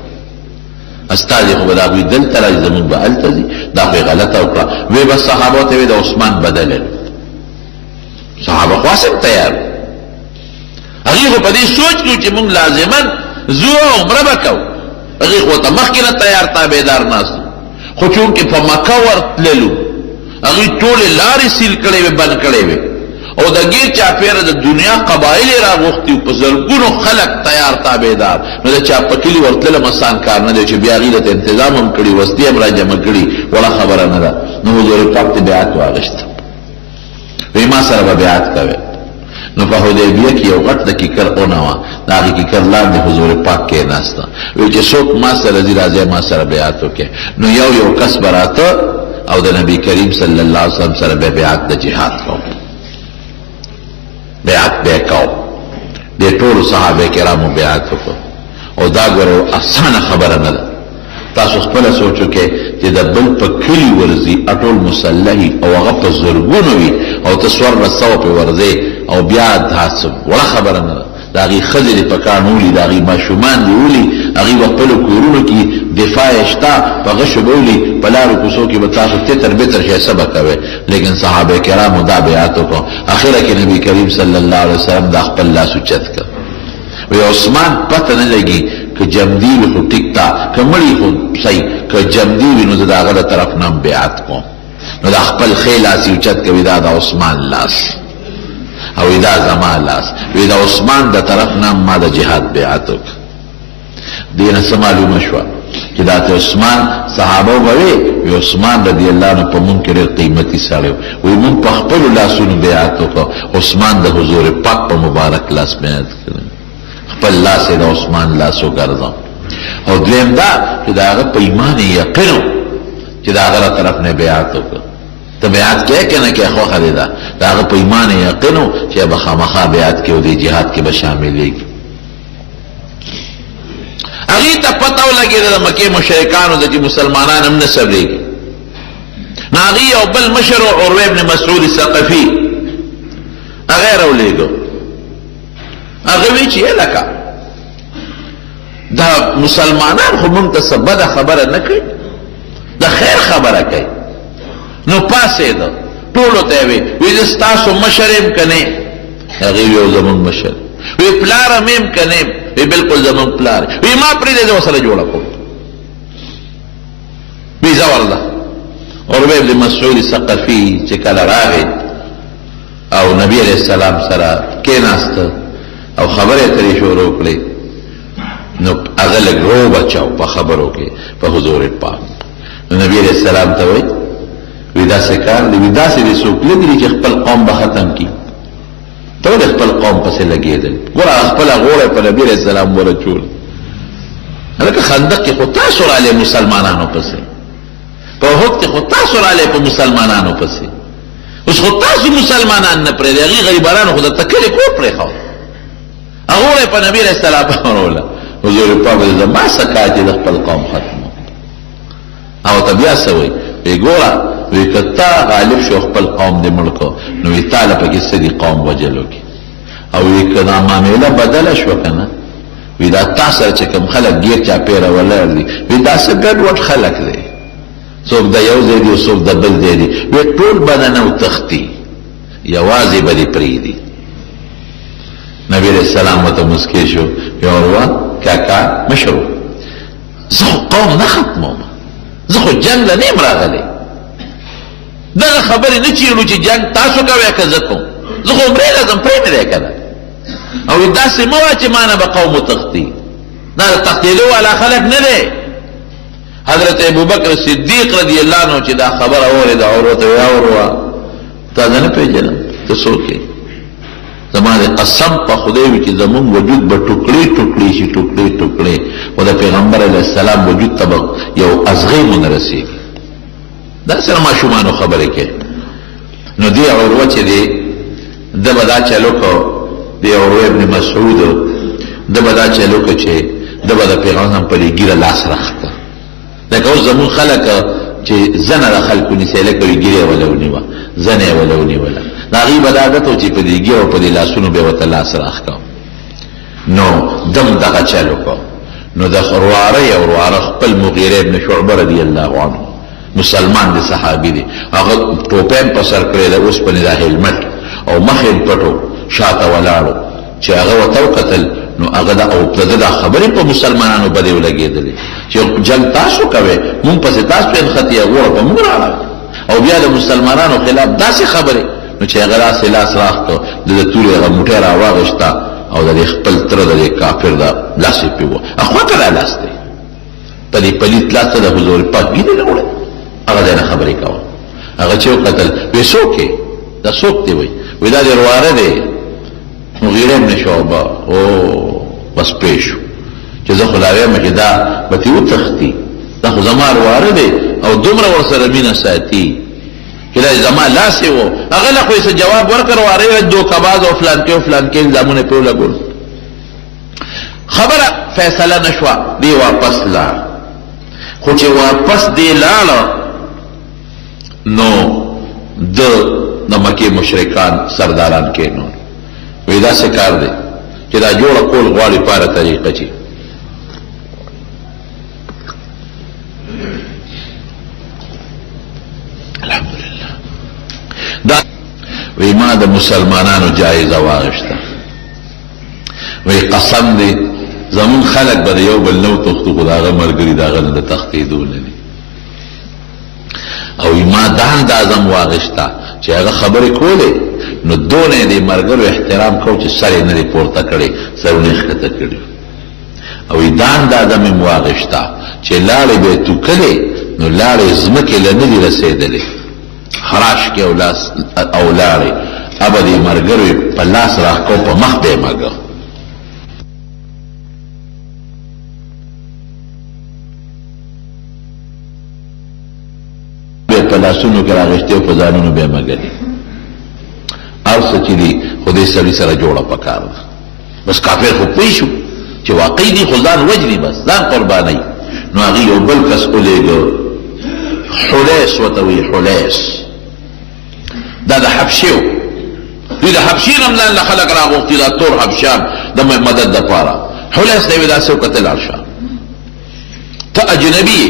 استازي خو به د هغوی دلته راځي، زمونږ به هلته ځي، دا خو یې غلطه وکړه. وی بس صحابو ته وی د عثمان بدله، صحابه خو هسې تیار وو. هغې خو په دې سوچ کړو چې مونږ لازما ځو او عمره به کوو. هغې خو ته مخکې نه تیار تابعدار ناست، خو چونکې په مکه ورتللو هغوی ټولې لارې سیل کړې وې، بند کړې وې، او د ګیر چاپېره د دنیا قبایل یې راغوښتي وو، په زرګونو خلک تیار تابعدار. نو د چا په کلي ورتلل آسان کار نه دی چې بیا هغې ته انتظام هم کړي، وسلې هم را جمع کړي، وړه خبره نه ده. نو حضور پاک ته بیعت واغېسته، وی ما سره به بیعت کوې. نو په حدیبیه کې یو غټ د کیکر اونه وه، د هغې کیکر لاندې حضور پاک کېناسته. وی چې څوک ما سره ځي راځئ ما سره بیعت وکړي. نو یو کس به راته او د نبی کریم صلی الله علیه وسلم سره به بیعت د جهاد کوم، بیعت به کوم. دې ټولو صحابه کرامو بیعت وکړو، او دا ګورو اسانه خبره نه ده. تاسو خپله سوچو کې چې د بل په کلي ورځي اټول مسلحي او هغه په زرګونو وي او ته 1400 پې ورځې او بیا دا څه وړه خبره نه ده. د هغې ښځې دې په کاڼ ولي، د هغې ماشومان دې ولي، هغې به خپلو کورونو کې دفاع یې شته، په غشو به ولي، په لارو کوڅو کې به تاسو تتر بتر شی څه به کوئ. لیکن صحابه کرامو دا بیعت وکړو. اخره کې نبي کریم صلی الله علیه وسلم دا خپل لاس اوچت کړ. وی عثمان پته نه لګي که جمدی وي خو ټیک تا، که مړي خو صحیح، که جمدی وي نو زه د هغه د طرف نه هم بیعت کوم. نو دا خپل ښی لاس یې اوچت کوي، دا د عثمان لاس، او دا زما لاس. وی د عثمان د طرف نه ما د جهاد بیعت وکړ. دې نه څه معلومه شوه چې دا ته عثمان صحابه به وی عثمان رضی الله عنه په مونږ کې ډېر قیمتي سړی و. وی مونږ په خپلو لاسونو بیعت وکړو، عثمان د حضور پاک په مبارک لاس بیعت کړی، خپل لاس یې د عثمان لاس وګرځاو. او دویم دا چې د هغه په ایمان یې یقین و چې د هغه طرف نه بیعت وکړو. ته بیعت کې که نه کې خوښه دی، ده د هغه په ایمان یې یقین و چې به خامخا بیعت کې او د جهاد کې به شاملېږي. هغې ته پته ولګېده د مکې مشرکانو ده چې مسلمانان هم نه صبرېږي. نو هغې یو بل مشر و عروه ابن مسعود ثقفي، هغه یې راولېږه. هغه وی چې لکه دا مسلمانان خو مونږ ته څه بده خبره نه کوي، د خیر خبره کوي. نو پاسېده ټولو ته یې وی زه ستاسو مشر یم که نه؟ هغې وی یو زمونږ مشر. وی پلار هم یم که نه؟ وی بلکل زمونږ پلار. وی ما پرېږدی زه ورسره جوړه کوم. وی زه ورځه. عروه ابن مسعود ثقفي چې کله راغی او نبی علیه السلام سره کېناسته او خبرې ترې شروع کړې، نو هغه لږ رو بچاو په خبرو کې په حضور پاک. نو نبی علیه السلام ته وایي وی داسې کار دی، وی داسې دې څوک لګري چې خپل قوم به ختم کړي، ته ولې خپل قوم پسې لګېدل؟ ګوره خپله غوړه په نبي علیه السلام ورچول. هلکه خندق کې خو تاسو رالی مسلمانانو پسې، په احد کې خو تاسو رالی په مسلمانانو پسې، اوس خو تاسو مسلمانان نه پرېږدئ، هغې غریبانانو خو درته کلي کور پرېښود، هغه په نبی علیه السلام وروله. حضور پاک وایي زما څه کار چې د خپل قوم ختمو. او ته بیا څه وایي؟ وی ګوره وی که تا غالب شو خپل قوم دې مړ کړو نو وی تاله پکې څه دي قوم وجلو کې. او وی که دا معامله بدله شوه که نه، وی دا تا سره چې کوم خلک ګیر چاپېره ولاړ دي، وی داسې ګډوډ خلک دی، څوک د یو ځای دي او څوک د بل ځای دي، وی ټول به نه وتښتي، یوازې به دې پرېږدي. نبی علیہ السلام ورته مسکی شو، یا عروه کاکا مشر زه خو قوم نه ختموم، زه خو جنګ له نیم راغلی، دغه خبرې نه چیړو چې جنګ تاسو کوئ که زه کوم، زه خو عمرې لازم پرې نه دی که نه. او داسې مه وایه چې ما نه به قوم وتښتي، دا د تښتېدو والا خلک نه دی. حضرت ابوبکر صدیق رضی الله عنه چې دا خبره اورېده عروه ته یا عروه تا زه نه پېژنم، ته څوک یې؟ زما د قسم په خدای وي چې زمونږ وجود به ټوکړې ټوکړې شي، ټوکړې ټوکړې، و د پیغمبر علیه السلام وجود ته به یو ازغی مونه رسېږي. دا سره ماشومانو خبرې کوي. نو دې عروه چې دی ده به دا چلو کو، دې عروه ابن مسعود ده به دا چلو کو چې ده به د پیغمبر په دې ګیره لاس راخته. لکه اوس زمونږ خلک چې زنه د خلکو نیسي لکه وي ګیرې وله ونیوه، زنه یې وله ونیوله، د هغې به دا عادت و چې په دې ګیره او په دې لاسونو به یې ورته لاس راښکه. نو دم دغه چل وکړه. نو د ورواره یو ورواره خپل مغیره ابن شعبه رضی الله عنه مسلمان دی، صحابي دی، هغه ټوپۍ په سر کړې ده، اوسپنې دا هیلمټ او مخ یې پټو، شاته ولاړو. چې هغه ورته وکتل نو هغه دا خبرې په مسلمانانو بدې ولګېدلې چې جنګ تاسو کوئ، مونږ پسې تاسو انخطي غوړه په مونږ راغله، او بیا د مسلمانانو خلاف داسې خبرې. نو چې هغه داسې لاس راښکه، د تورې هغه موټۍ راواغېسته او د دې خپل تره د دې کافر دا لاس یې پرې ووه، خواته دا لاس دی، په دې پلیت لاس ته د حضور پاک ګیرې نه وړی. هغه ځای نه خبرې کوه. هغه چې وکتل وی څوک یې؟ دا څوک دی؟ وی دا د ورواره دی مغیره ابن شعبه. او بس پرې شو چې زه خو لا ویم چې دا به ترې وتښتي، دا خو زما ورواره دی او دومره ورسره مینه ساتي چې دا زما لاس یې و. هغه له خو یې څه جواب ورکړ، ورواره یې دوکهباز او فلانکې او فلانکې الزامونه یې پرې ولګول. خبره فیصله نه شوه، دی واپس لاړ. خو چې واپس دی لاړه نو د مکې مشرکان سرداران کېنول. وی داسې کار دی چې دا جوړه کول غواړي پاره طریقه چې الحمدلله دا وی ما د مسلمانانو جایزه واغشته. وی قسم دی زمون خلق به د یو بل نو تختو خو د هغه ملګري د هغه نه د تښتېدو نه دي. او ما دا اندازم واغشته چې هغه خبرې کولې نو دونه یې د ملګرو احترام کو چې سر یې نه دی پورته کړی، سرونه یې ښکته کړي. او دا اندازه مې واغشته چې لاړې به یې توکلې نو لاړې ځمکې له نه دي رسېدلې، خراش کې او لاړې ابه د ملګرو یې په لاس راښکو، په مخ به یې مږه. په لاسونو کې راغشتې او په ځانونو به یې مږلي. هر څه چې دي خو دې سړي سره جوړه پکار ده. بس کافر خو پوه شو چې واقعي دي، خو ځان وجني، بس ځان قربانوي. نو هغې یو بل کس ولېږه، حلیس ورته وایي، حلیس. دا د حبشې و. دوی د حبشې نه هم ځان له خلک راغوښتي، دا تور حبشیان د مدد دپاره. حلیس ته یې وایي داسې وکړه، ته لاړ شه، ته اجنبي یې،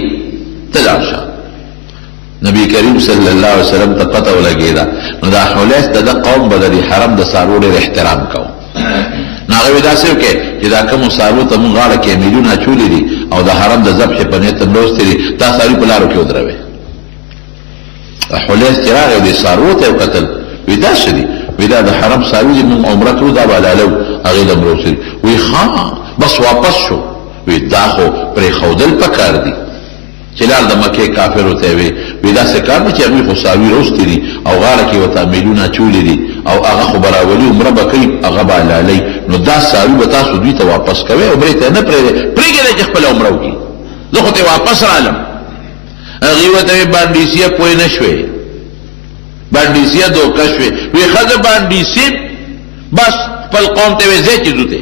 ته لاړ شه. نبی کریم صلی الله علیه وسلم ته پته ولګېده. نو دا حلیس د قوم به د دې حرم د څاروو ډېر احترام کوو. نو هغه وایي داسې وکړئ چې دا کومو څاروو ته مونږ غاړه کې میلونه اچولي دي او د حرم د ذبح په نیت لوستې دي، دا څاروي په لارو کې ودروئ. حلیس چې راغی دې څاروو ته یې وکتل، وایي دا څه دي؟ وایي دا د حرم څاروي دي، مونږ عمره کوو، دا به حلالو. هغې له مړو سري وایي ښه، بس واپس شو. وایي دا خو پرېښودل پکار دي چې لاړ د مکې کافرو ته یې وایي داسې کار نه چې هغوی خو څاروي روستې دي او غاړه کې ورته میلونه اچولي دي او هغه خو به راولي، عمره به کوي، هغه به حلالوي. نو دا څاروي به تاسو دوی ته واپس کوئ، عمرې ته نه پرېږدئ چې خپله عمره وکړي. زه خو ته واپس رالم. هغې ورته وایي بانډیسیه پوه نه شوې، بانډیسیه دوکه شوې. وایي ښځه بانډیسي بس خپل قوم ته وایي ځئ چې ځو ته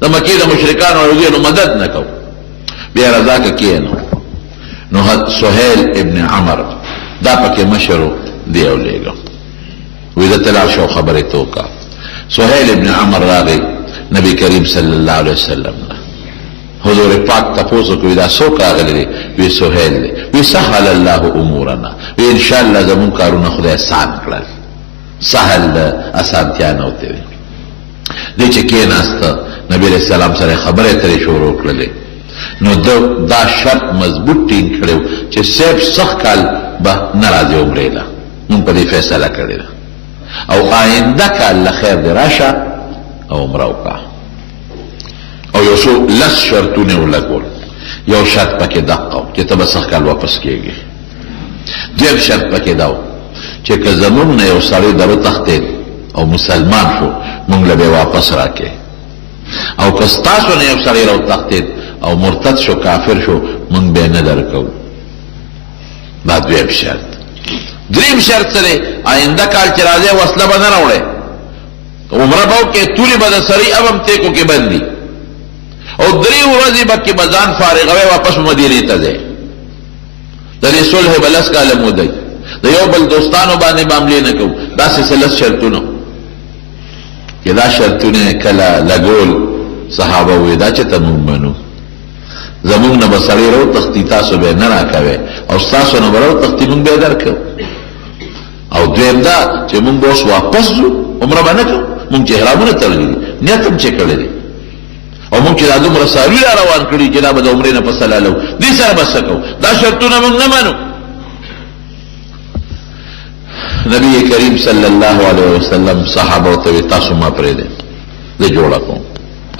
د مکې د مشرکانو نو مدد نه کوو. بیا رضا که کښېنو. نو سهیل ابن عمر دا پکې مشرو دی او لېږه. وی د ته لاړ شو خبرې ته وکړه. سهیل ابن عمر راغی نبی کریم صلی الله علیه وسلم نه. حضور پاک تپوس وکړي دا څوک راغلی دی؟ وی سهیل دی. وی سهل الله امورنا، وی انشاءالله زمونږ کارونه خدای آسان کړل. سهل د اسانتیا نه وتې دی. دی چې کېناسته نبی علیه السلام سره خبرې ترې شروع کړلې. نو دا شرط مضبوط ټینګ کړی و چې صرف سخت کال به نه راځي عمرې له، مونږ په دې فیصله کړې ده. او آینده کال له خیر دې راشه او عمره وکړه. او یو څو لس شرطونه یې ولګول. یو شرط پکې دقه و چې ته به سخت کال واپس کېږې. دویم شرط پکې دا و چې که زمونږ نه یو سړی در وتښتېد او مسلمان شو مونږ له به واپس راکې او که ستاسو نه یو سړی راوتښتېد او مرتد شو کافر شو مونږ به نه درکو. دا دویم شرط. دریم شرط څه دی؟ آینده کال چې راځې وسله به نه راوړې، عمره به وکړې، تورې به د سړي اب هم تیکو کې بندي او 3 ورځې به کې به ځان فارغوې واپس مدینې ته ځې. د دې صلح به 10 کاله مودی، د یو بل دوستانو باندې به حملې نه کوو. دا سلسله شرطونه چې دا شرطونه کله لګول صحابه وې دا چې ته مونږ منو، زمونږ نه به سړی راوتښتي تاسو به نه راکوئ او ستاسو نه به راوتښتي مونږ به یې درکوو. او دویم دا چې مونږ به اوس واپس ځو، عمره به نه کوو، مونږ چې احرامونه تړلي دي، نیت هم چې کړی دی او مونږ چې دا دومره څاروي را روان کړي چې دا به د عمرې نه پس لالو، دې سره به څه کوو؟ دا شرطونه مونږ نه منو. نبی کریم صلی الله علیه وسلم صحابه ته وی تاسو ما پرېږدئ، زه جوړه کوم،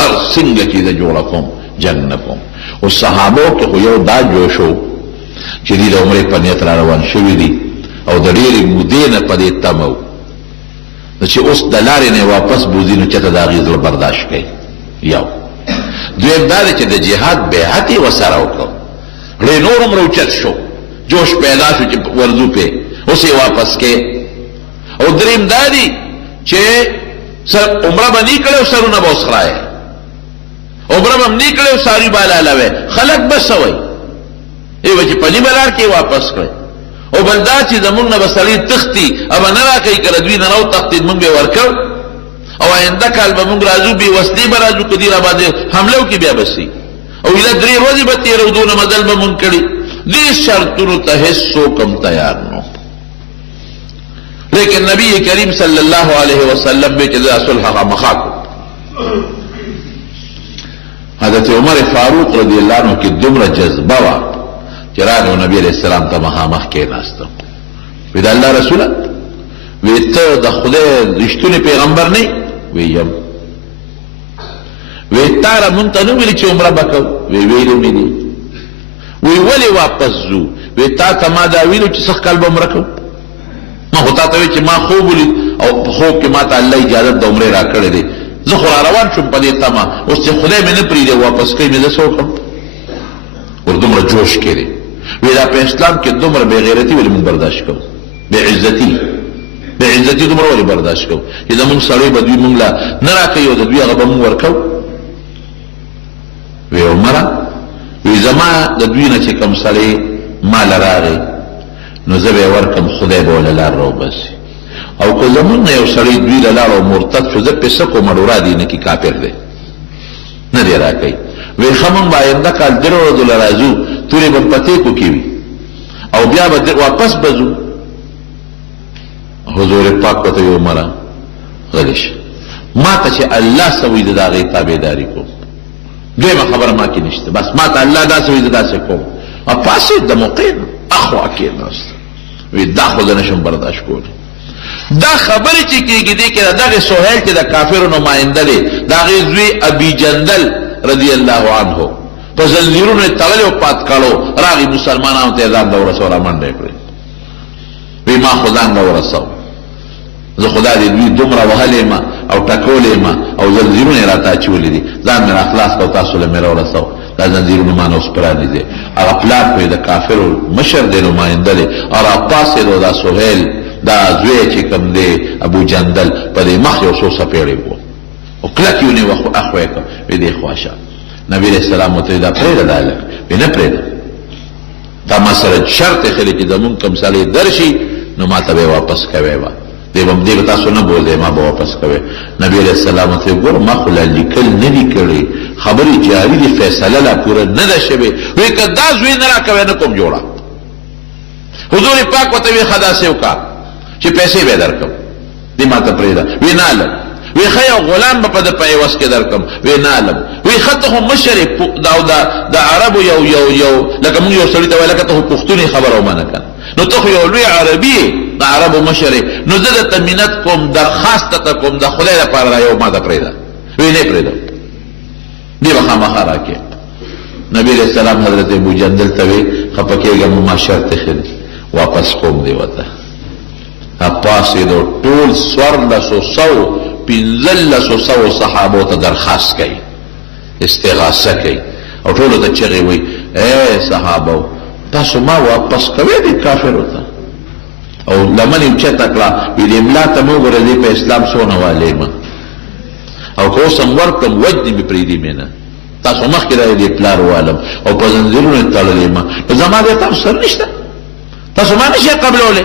هر څنګه چې زه جوړه کوم جنګ نه کوم. او صحابو کې خو یو دا جوش و چې دوی د عمرې په نیت را روان شوي دي او د ډېرې مودې نه په دې تمه و چې اوس د لارې نه واپس بوځي نو چېرته د هغې زړه برداشت کوي. یو دویم دا دی چې د جهاد بیعت یې ورسره وکړو، ړی نور هم راوچت شو، جوش پیدا شو چې ورځو پې اوس یې واپس کې. او دریم دا دی چې عمره به نه کړی او سرونه به اوس خرایې، عمره به هم نه کړی او ساري به حلالوی، خلک به څه وایي؟ ای به چې په نیمه لار کې واپس کړی. او بل دا چې زمونږ نه به سړی تښتي او به نه راکوي، کله دوی نه راوتښتېد مونږ به یې ورکړ او آینده کال به مونږ راځو، بې وسلې به راځو، که دوی را باندې حمله وکړي بیا به سي او ایله 3 ورځې به تېروو، دونه مزل به مونږ کړي. دې شرطونو ته هېڅ څوک هم تیار نو. لیکن نبی کریم صلی اللہ علیہ وسلم بے چیزا صلح خامخا کو. حضرت عمر فاروق رضی اللہ عنہ کی دمر جذبہ وا چراغ نبی علیہ السلام تا مخامخ کے ناستا وی دا اللہ رسولہ وی تا دا خدا رشتون پیغمبر نہیں وی یم وی تارا منتنو ویلی چی عمرہ بکو وی ویلو نیدی وی ولی واپس زو وی تا ما دا ویلو چی سخ قلب عمرہ کو ما ہوتا تا وی چی ما خوب ولی او خوب که ما تا اللہ اجازت دا عمرے را کرده دی زخور روان شم پا دیتا ما اس چی خدای میں نپری دے واپس کئی میں دسو کم اور دمرا جوش کے دی وی دا پہ اسلام کے دمرا بے غیرتی ولی من برداشت کم بے عزتی دمرا ولی برداشت کم یہ دا من سڑی بدوی منگلا نرا کئی و دا دوی اغبا من ورکو وی عمرا وی زمان دا دوی نا چی کم سڑی مال راغی نو زبی ورکم خدای بولا لار رو بسی او که زمون نه یو سړی دوی له لاړو مرتد شو زه پې څه کوم ډورا دي نه کې کافر دی نه دی راکوي وی ښه مونږ به آینده کال 3 ورځو له راځو تورې به په تیکو کې وي او بیا به واپس به ځو حضور پاک ورته وی عمره غلی شه ما ته چې الله څه وایي د هغې تابعداري کوم دویمه خبره ما کې نشته بس ما ته الله داسې وایي زه داسې کوم او پاسې د موقع نه اخوا کېناست وی دا خو زه نشم برداشت کولی دا خبری چی کیگی دی که دا غی سوحیل چی دا کافر نمائنده دی دا غی زوی ابی جندل رضی اللہ عنہ پا زنزیرون تغلی و پات کارو راغی مسلمانان تیزان دا ورسو را من دیکلی وی ما خدان دا ورسو زه خدا دی دوی دمرا وحلی ما او ٹکولی ما او زنزیرون را تاچولی دی زان میرا اخلاص کا تاسول میرا ورسو دا زنزیرون ما نوس پرانی دی اگا پلار پوی دا کافر مشر دی نمائنده دی اور اپاس دی دا سوحیل دا زوی چې کم دی ابو جندل په دې مخ یو څو څپېړې وو او کلک یې ونیو اخوا یې کړ وی دې خواشه نبي علیه السلام ورته دا پرېږده دا هلک وی نه پرېږده دا ما سره شرط یې چې زمونږ کوم سړی درشي نو ما ته به یې واپس کوی وه دې به تاسو نه بولدی ما به واپس کوی نبي علیه السلام ورته ګوره ما خو لا لیکل نه دي کړي خبرې جاري دي فیصله لا پوره نه ده شوې وی که دا زوی نه راکوی نه کوم جوړه حضور پاک ورته وی ښه داسې وکړه چې پیسې به درکم دې ما ته پرېږده وی نه علم وی ښه یو غلام به په ده په عوض کې درکم وی نه علم وی ښه ته خو مشر د عربو یو لکه مونږ یو سړي ته وایي لکه ته خو پښتون خبره ومنه که نو ته خو یو لوی عربي د عربو مشر نو زه درته منت کوم درخواست درته کوم د خدای لپاره را یو ما ته پرېږده وی نه پرېږدم دې به خامخا راکړې نبي علیه السلام حضرت ابو جندل ته وی خفه کېږم ما شرط ښه دی واپس کوم دی ورته پاسې دو ټول 1400 1500 صحابو ته درخواست کوي استغاثه کوي او ټولو ته چغې وایي اے صحابو تاسو ما واپس کوئ دې کافرو ته او لمن یې اوچته کړه ویل املا ته مو وګوره دې په اسلام څونه والی ما او که اوس هم ورکړم وجدې مې پرېږدي مې نه تاسو مخکې دا دې پلار والم او په زنځیرونو یې تړلی ما نو زما دې تاسو سر نشته تاسو ما نشئ قبلولی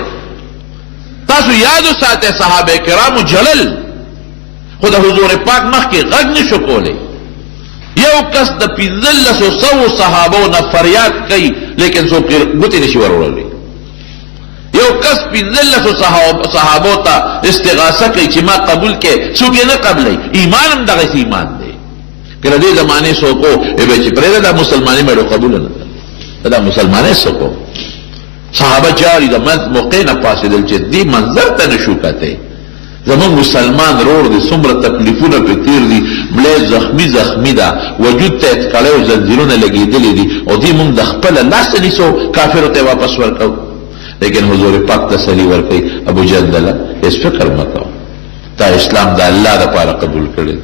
تاسو یاد وساتئ صحابه کرامو جلل خو د حضور پاک مخکې غږ نشو کولی یو کس د 1500 صحابو نه فریاد کوي لیکن څوک ګوتې نشي وروړلی یو کس 1500 صحابو ته استغاثه کوي چې ما قبول کې څوک یې نه قبلوي ایمان هم دغسې ایمان دی که د دې زمانې څوک و چې پرېږده دا مسلماني مې قبوله نه ده دا مسلمانۍ څوک و صحابه جاری د موقع نه پاسېدل چې دې منظر ته نه شو کتی زمون مسلمان رور دی څومره تکلیفونه پې تېر دي مړی زخمی ده وجود ته یې کړی او زنځیرونه لګېدلي دي او دې مونږ د خپله لاسه نیسو کافرو ته یې واپس ورکو لیکن حضور پاک تسلی ورکوي ابو جندله هېڅ فکر مه کوه تا اسلام د الله دپاره قبول کړی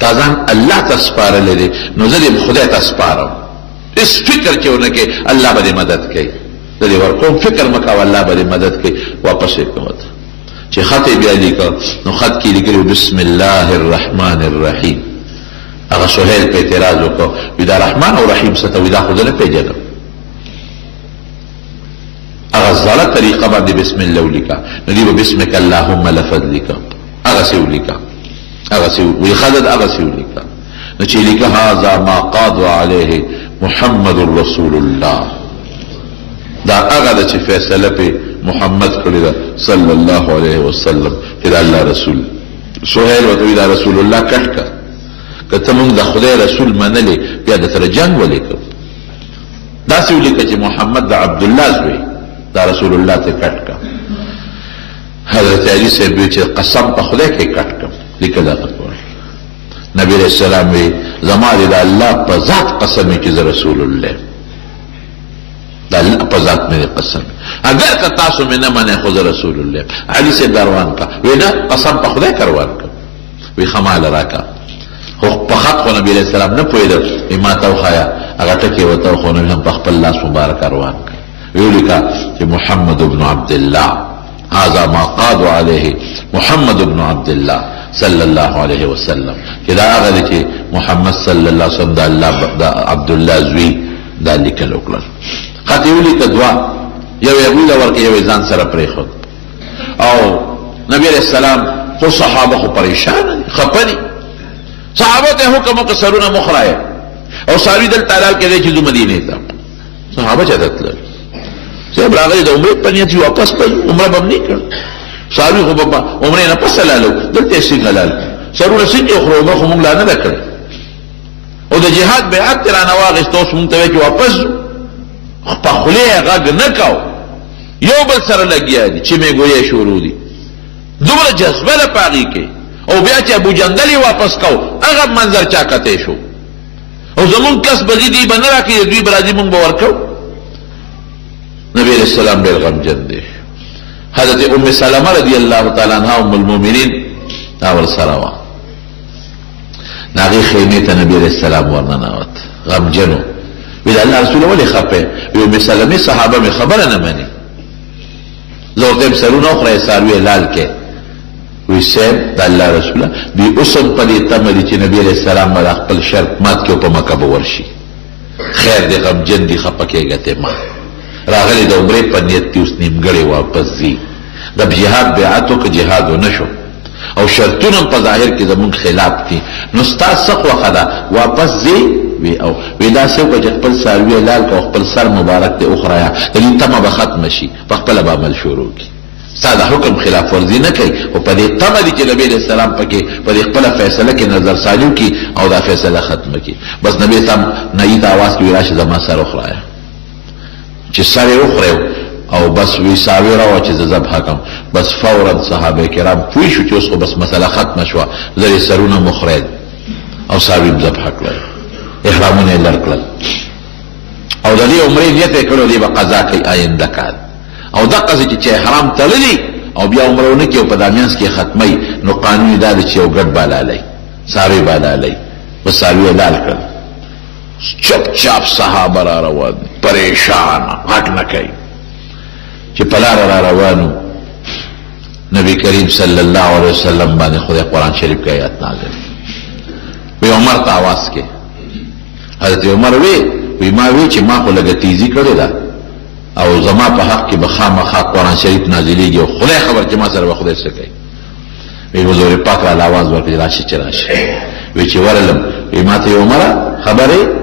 تا ځان الله ته سپارلی دی نو زه دې خدای ته سپارم هېڅ فکر چې ونه کې الله به دې مدد کوي زه دې ورکوم فکر مه کوه الله به دې مدد کوي واپس یې کوه ته چې خط یې بیا لیکه نو خط کې لیکلي بسم الله الرحمن الرحیم هغه سهیل په اعتراض وکړو وي دا رحمان او رحیم څه ته وي دا خو زه نه پېژنم هغه زړه طریقه باندې بسم الله ولیکه نو دې به بسمک اللهم لفظ لیکه هغسې ولیکه هغسې وي ښه ده هغسې ولیکه نو چې لیکه هذا ما قاد علیه محمد رسول الله دا هغه ده چې فیصله پې محمد کړی ده صلی الله علیه وسلم چې دا الله رسول سهیل ورته وي دا رسول الله کټ که که ته مونږ د خدای رسول منلې بیا د سره جنګ ولیکه داسې ولیکه چې محمد د عبدالله زوی دا رسول الله ته کټ که حضرت علي صاحب وی چې قسم په خدای کې کټ کم لیکه دا پکوه نبی علیہ السلام وی زما دې د الله په ذات قسم چې زه رسول الله دا اللہ پا ذات میرے قسم اگر که تاسو میں نہ منے خود رسول اللہ علی سے دروان کا وی نا قسم پا خدای کروان کا وی خمال راکا پا خط خو نبی علیہ السلام نا پویدر وی ما تاو خایا اگر تکی و تاو خو نبی ہم پا خپل لاس مبارک روان کا وی لکا کہ محمد بن عبداللہ هذا ما قاد علیہ محمد بن عبداللہ صلی اللہ علیہ وسلم کہ دا آغا دی محمد صلی اللہ علیہ وسلم دا اللہ دا عبداللہ زوی دا لکل اکلر خطی ولیکه دوا یو یې بوله ورکړه یو یې ځان سره پرېښود او نبی علیه السلام خو صحابه خو پریشانه دي خفه دي صحابه ته حکم وکړه سرونه مخ رایه او څاروي دلته حلال کېدی چې ځو مدینې ته صحابه چېرته تلل صاحب راغلي د عمرې په نیت چې واپس به عمره به هم نه کړ څاروي خو به عمرې نه پس حلالو دلته یې څنګه حلال سرونه څنګه وخورو عمره خو مونږ لا نه ده کړې او د جهاد بیعت تې رانه واخېست اوس مونږ ته وایي چې واپس ځو په خولې یې غږ نه کو یو بل سره لګیا دي چې مې ګویې شروع دي دومره جذبه ده په هغې کې او بیا چې ابو جندل یې واپس کو هغه منظر چا کتی شو او زمونږ کس به دي به نه راکړي دوی به راځي مونږ به ورکو نبی علیہ السلام ډېر غمجن دی حضرت ام سلمه رضی الله تعالی عنها ام المؤمنین دا ورسره وه د هغې خیمې ته نبی علیہ السلام ورننوت غمجن و وی دا اللہ رسول ولی خپه وی ام سلمی صحابه می خبره نمانی زورتیم سرون اخرى ساروی لال که وی سیم دا اللہ رسول دی اسم پدی تمدی چی نبی علیہ السلام مد اقبل شرک مات که پا مکه بورشی خیر دی غم جن دی خپکے گتے ما راغلی دا عمره پا نیت تی اس نیمگڑی واپس زی دب جهاد بیعاتو که جهادو نشو او شرطونم پا ظاہر کی زمون خلاف تی نستا سق وخدا واپس زی وی او وی دا سو که خپل ساروی لال که خپل سر مبارک تی اخرایا دلی تمه به ختم شي په خپل به عمل شروع کی ستا دا حکم خلاف ورزی نه کوي او په دې تمه دي چې نبی علیہ السلام پکې په دې خپل فیصله کې نظر سالو کی او دا فیصله ختم کی بس نبی سم نئی आवाज کی راشه زما سر اخرایا چې سر اخراو او بس وی ساوی راو چې ذبح حکم بس فورا صحابه کرام پوه شو چې اوس بس مسله ختم شو زری سرونه مخرج او ساوی ذبح کړل احرامونه لرکړل او د دې عمرې نیت یې کړو دی به قضا کوي آینده کال او دغه چې احرام تړلی او بیا عمرونه کې او په دامیانس کې ختمي نو قانوني دا چې یو ګډ بالالای ساری بالالای و ساری لال کړ چپ چاپ صحابه را روان پریشان غټ نه کوي چې پلار را روانو نبی کریم صلی الله علیه وسلم باندې خدای قرآن شریف کې آیات نازل وی عمر ته आवाज کې حضرت عمر وی ما وی چې ما خو لګه تیزی کړی دا او زما په حق کې بخامخا قرآن شریف نازلېږي او خدای خبر چې ما سره به خدای څه کوي وی حضور پاک را आवाज ورکړي راشي چې راشي وی چې ورلم وی ما ته عمر خبره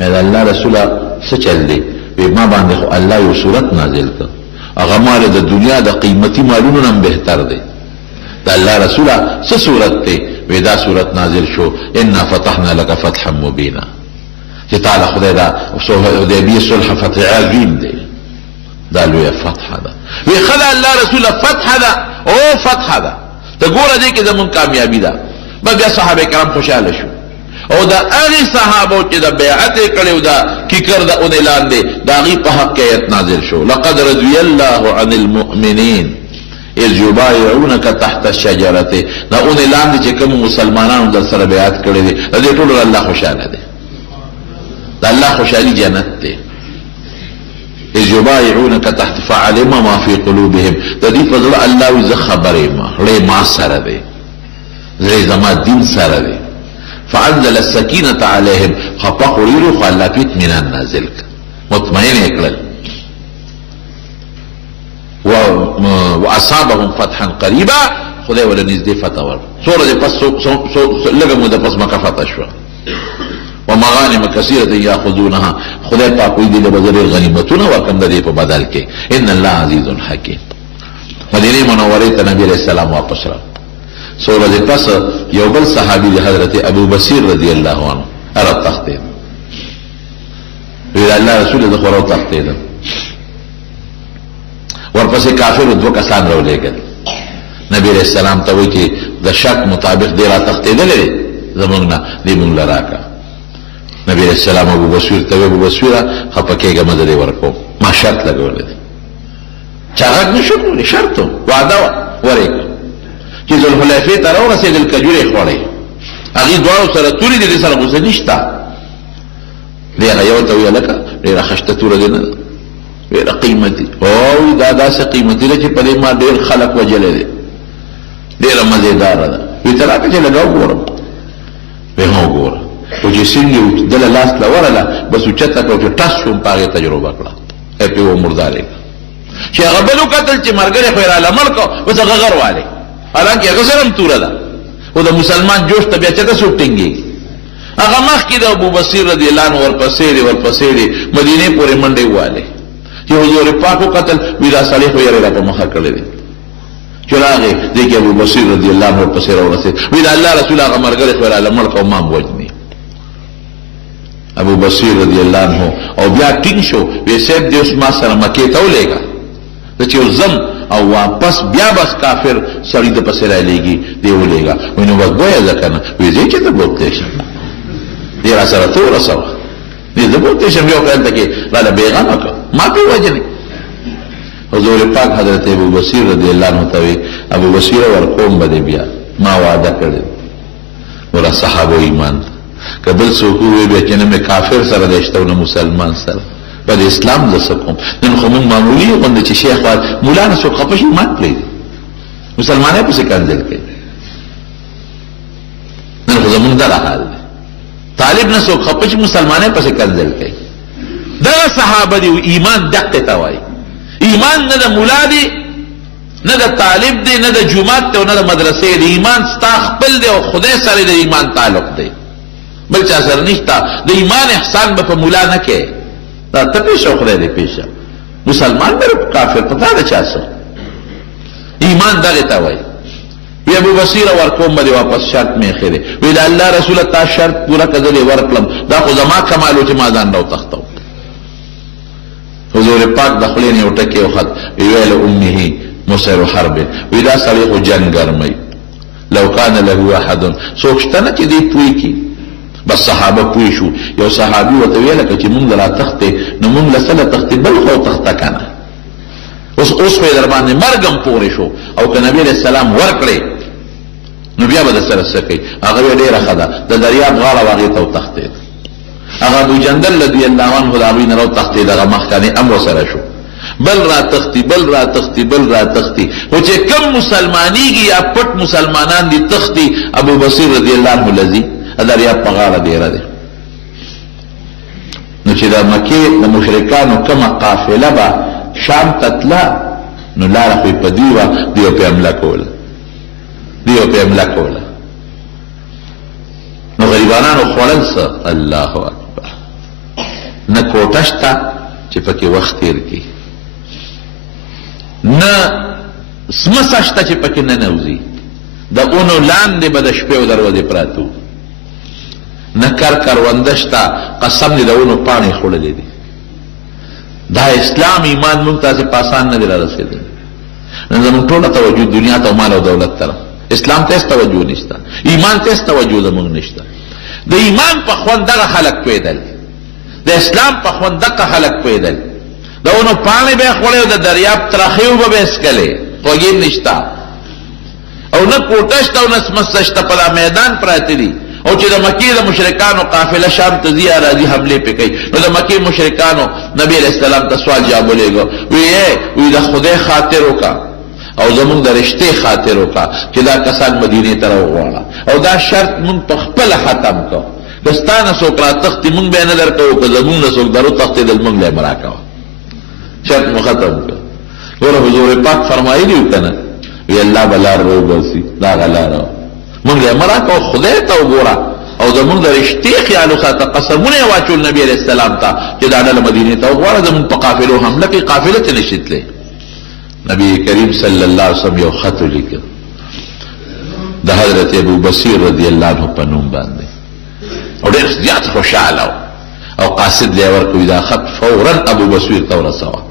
مې د الله رسوله څه چل دی وی ما باندې خو الله یو صورت نازل کړ هغه مال د دنیا د قیمتي مالونو نه بهتر دی د الله رسوله څه صورت دی وی دا صورت نازل شو انا فتحنا لك فتحا مبینا چې تعالی خدای دا حدیبیه صلح فتح عظیم دی دا لویه فتح ده وی خدای الله رسوله فتح ده او فتح ده ته ګوره دې کې زمون کامیابی ده بیا صحابه کرام خوشاله شو او دا هغه صحابه چې د بیعت کړو دا کیکر دا اون اعلان دی دا غي په حق آیت نازل شو لقد رضي الله عن المؤمنين اذ يبايعونك تحت الشجره دا اون اعلان دی چې کوم مسلمانانو در سره بیعت کړی دي دا ټول الله خوشاله دی دا الله خوشالي جنت دی اذ يبايعونك تحت فعلم ما في قلوبهم دا دې فضل الله وز خبره ما سره دی زي زما دین سره دی فانزل السكينة عليهم خفقوا خلافت من النازل مطمئن اکلل واصابهم فتحا قريبا خدای ولا نزدې فتح ور سوره دې پس لګه مو د پس مکه فتح شو ومغانم كثيرة ياخذونها خدای پاک دې د بازار غنیمتونه ورکم دې په بدل کې ان الله عزيز حكيم مدینه منوره ته نبی عليه السلام واپس را سورہ دے پس یو بل صحابی دی حضرت ابو بصیر رضی اللہ عنہ ارد تختید ویل اللہ رسول دا خورو تختید ورپس کافر دو کسان رو لے گل نبی علیہ السلام تاوی کہ دا شک مطابق دیرا تختید لے زمانگنا دی مونگ لراکا نبی علیہ السلام ابو بصیر تاوی ابو بصیرہ خپکے گا مدد ورکو ما شرط لگو لے چاگت نشکو لی شرطو وعدا ورکو چې ذوالحلیفې ته راورسېدل کجورې خوړې هغې دواړو سره تورې دي دې سره غوسه نشته دې هغه یو ته ویل لکه ډېره خشته توره دې نه ده ډېره قیمتي او دا داسې قیمتي ده چې په دې ما ډېر خلک وجلی دی ډېره مزېداره ده وی ته راکړه چې لږه وګورم وی هم وګوره خو چې څنګه دله لاس له ورله بس اوچته کړه چې ټس شوم په هغې تجربه کړه پې ومردارې چې هغه بل وکتل چې ملګری خو یې راله مړ کړه بس هغه غر والی حالانکه هغه سره هم توره ده خو د مسلمان جوش ته بیا چېرته څوک ټینګېږي هغه مخکې د ابو بصیر رضی الله عنه ورپسې دی مدینې پورې منډې ووالې چې حضور پاک وکتل وی دا سړی خو یې را په مخه کړی دی چې راغی دی کې ابو بصیر رضی الله عنه ورپسې راورسېد وی د الله رسول هغه ملګری خو یې راله مړ کړه او ما هم وجني ابو بصیر رضی الله عنه او بیا ټینګ شو وی صاحب دې اوس ما سره مکې ته ولېږه زه چې زم او واپس بیا بس کافر سړی د پسې رالېږي دی ولېږه وی نو بس بویه زه که نه وی زه چې ته بوتلی شم دی را سره ته ورسوه دی زه بوتلی شم یو خیال ته کې راله بېغمه کړه ما پې وجنې حضور پاک حضرت ابو بصیر رضی الله عنه ته وی ابو بصیر ورکوم به دی بیا ما وعده کړی ورا صحابه ایمان که بل څوک ووایي بیا چې نه مې کافر سره دی شته او نه مسلمان سره په اسلام د سکم نن خو موږ معمولي غونډه چې شیخ وایي مولا نه څوک خفه شي ایمان پرېږدي مسلمانۍ پسې کنځل کوي نن خو زمونږ دغه حال دی طالب نه څوک خفه شي مسلمانۍ پسې کنځل کوي دغه صحابه دي ایمان دقې ته وایي ایمان نه د مولا دی نه د طالب دی نه د جومات دی او نه د مدرسې دی ایمان ستا خپل دی او خدای سره د ایمان تعلق دی بل چا سره نشته د ایمان احسان به په مولا نه کوي دا ته پیشه خدای دې پیشه مسلمان مې کافر پتا ده چا سره ایمان دغه ته وایي وی ابو بصیر ورکوم به واپس شرط مې خېره وی د الله رسول تا شرط پورا کړل ورکلم دا خو زما کمال او چې ما ځان راو تختو حضور پاک د خلین یو ټکی او خط ویل امه مسر حرب وی دا سړی خو جنگ ګرمي لو کان له احد سوچتنه چې دی پوي کی بس صحابه پوي شو یو صحابي وته ویل چې مونږ را تخته نو مونږ لسله تخته بل خو تخته کنه اوس خو یې در باندې مرګم پورې شو او که نبي علیه السلام ورکړې نو بیا به در سره څه کوي؟ هغه یې ډېره ښه ده، د دریاب غاړه و هغې ته وتښتېد. هغه ابوجندل رضي الله عنه د هغوی نه راوتښتېد، هغه مخکانې ام ورسره شو، بل را تختی بل را تختی بل را تختی، خو چې کم مسلمانېږي یا پټ مسلمانان دي تختی، ابو بصیر رضی الله عنه لذي دریاب په غاړه ډېره دی. نو چې د مکې د مشرکانو کومه قافله به شام ته تله نو لاره خو یې په دوی وه، دوی پې حمله کوله، دوی پې حمله کوله. نو غریبانانو خوړل څه؟ الله اکبر. نه کوټه شته چې پکې وخت تېر کړي، نه سمڅه شته چې پکې ننوځي، د اونو لاندې به د شپې او دروازې پراتو، نه کرونده شته، قسم دې د اونو پاڼې خوړلې دي. دا اسلام ایمان مونږ ته په آسان نه دی را رسېدلی. نن زمونږ ټوله توجه دنیا ته او مال او دولت ته، اسلام ته هېڅ توجه نشته، ایمان ته هېڅ توجه زمونږ نشته. د ایمان په خوند دغه خلک پوهېدل، د اسلام په خوند دغه خلک پوهېدل. د اونو پاڼې به یې خوړې او د دریاب ترخې اوبه به یې څکلې، خوږې نشته او نه کوټه شته او نه سمڅه شته، په دا میدان پراته دي. او چې د مکې د مشرکانو قافله شام ته ځي راځي حملې پې کوي، نو د مکې مشرکانو نبي علیه السلام ته سوال جواب ولېږه، وی د خدای خاطر وکړه او زمونږ د رشتې خاطر وکړه چې دا کسان مدینې ته راوغواړه، او دا شرط مونږ په خپله ختم کړو، که ستا نه څوک راتښتي مونږ به یې نه درکوو، که زمونږ نه څوک در وتښتېدل مونږ له یې مه راکوه، شرط مو ختم کړه. ګوره حضور پاک فرمایلي وو که نه، وی الله به لار راوباسي، دا هغه لاره وه، مونږ له یې مه راکوه، خدای ته وګوره او زمونږ د رشتې خیال وساته. قسمونه یې واچول نبي علیه السلام ته چې دا ډله مدینې ته وغواړه، زمونږ په قافلو حمله کوي، قافله ته نشي تللی. نبی کریم صلی الله علیه وسلم یو خط ولیکه د حضرت ابو بصیر رضی الله عنه په نوم باندې، او ډېر زیات خوشحاله او قاصد له ورکوي دا خط فورا ابو بصیر ته ورسوه،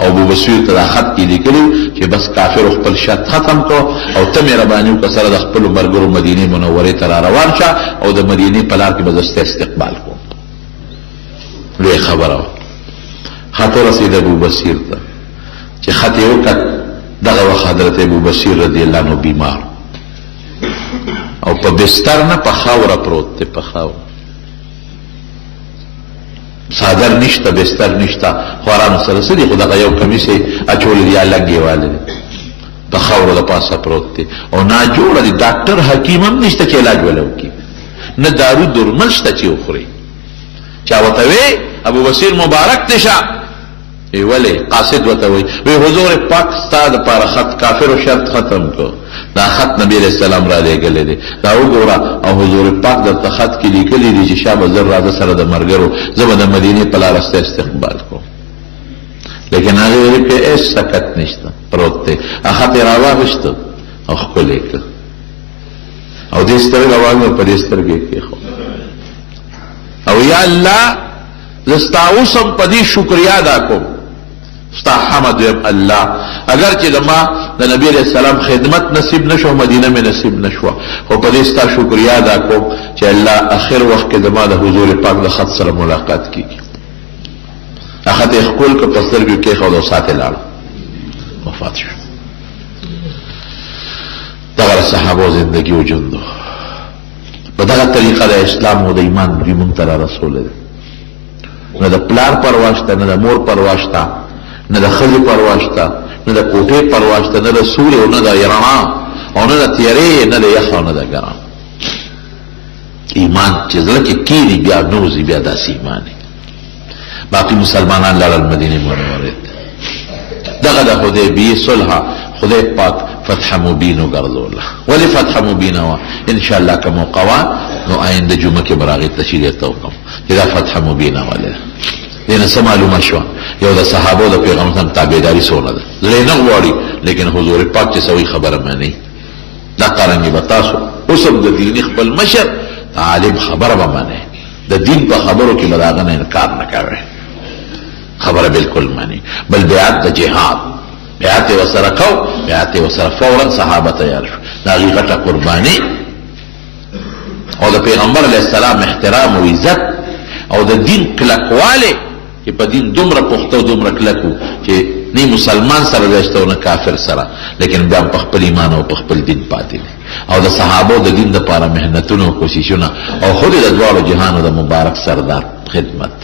او ابو بصیر ته دا خط کې لیکلي چې بس کافر خپل شرط ختم کو او ته مهرباني وکړه سره د خپلو ملګرو مدینې منورې ته را روان شه او د مدینې په لار کې به زه ستا استقبال کوم. لویه خبره وه. خط ورسېد ابو بصیر ته چې خط یې وکړ، دغه وخت حضرت ابو بصیر رضی الله عنه بیمار او په بستر نه په خاوره پروت دی، په خاوره، صادر نشته، بستر نشته، خوارانو سره څه دي، خو دغه یو کمیس یې اچولی دی، یا لنګ یې والی دی، د خاورو د پاسه پروت دی او ناجوړه دی. ډاکټر حکیم هم نشته چې علاج وله وکړي، نه دارو درمل شته چې وخوري. چا ورته وی ابو بصیر مبارک دی شه، ولې قاصد ورته وی حضور پاک ستا دپاره خط کافرو شرط ختم کو، دا خط نبی علیہ السلام را لېږلی دی، دا وګوره، او حضور پاک درته خط کې لیکلی دی چې شابه زر راځه سره د ملګرو، زه به د مدینې په لاره ستا استقبال کوم. لیکن هغې ویلي پې هېڅ سکت نشته، پروت دی. خط یې راواخېسته او ښکلی کړه او دې سترګه واږه په دې سترګې کېښود، او یا الله زه ستا اوس هم په دې شکریا ادا کوم، ستا حمد ویم الله، اگر چې د ما د نبی علیہ السلام خدمت نصیب نشو، مدینه مې نصیب نشوه، خو په دې ستا شکریا ادا کوم چې الله اخر وخت کې زما د حضور پاک د خط سره ملاقات کېږي. خط یې ښکل کړ، په سترګو کېښود او ساتې لاړه، وفات شو. دغه صحابو زندگی و ژوند په دغه طریقه د اسلام او د ایمان دوی مونږ ته را رسولی دی. نه د پلار پروا شته، نه د مور پروا شته، نه د ښځې پروا شته، نه د کوټې پروا شته، نه د سوري او نه د رڼا او نه د تیارې، نه د یخ او نه د ګرم. ایمان چې زړه کې کېږي بیا نوځي، بیا داسې ایمان دی. باقي مسلمانان لاړل مدینې منورې ته. دغه د حدیبیې صلح خدای پاک فتح مبین وګرځوله. ولې فتح مبینه وه؟ انشاءالله که موقع وه نو آینده جمعه کې به هغې تشریح ته وکړم چې دا فتح مبینه ولې ده. دې نه څه معلومه شوه؟ یو د صحابو د پیغمبر تابعداري څونه ده، زړه یې نه غواړي لیکن حضور پاک چې سوی خبره مني. دا قرنګې به تاسو اوس هم د دیني خپل مشر عالم خبره به منئ، د دین په خبرو کې به د هغه نه انکار نه کوئ، خبره بالکل مني. بل بیعت د جهاد، بیعت یې ورسره کو، بیعت یې ورسره فورا صحابه تیار شو، د هغې غټه قرباني او د پیغمبر علیه السلام احترام او عزت او د دین کلکوالی چې په دین دومره پخته او دومره کلک و چې نه مسلمان سره داشته او نه کافر سره، لیکن بیا په خپل ایمان او په خپل دین پاتې دي. او د صحابو د دین دپاره محنتونه او کوششونه او خود د دواړو جهانو د مبارک سردار خدمت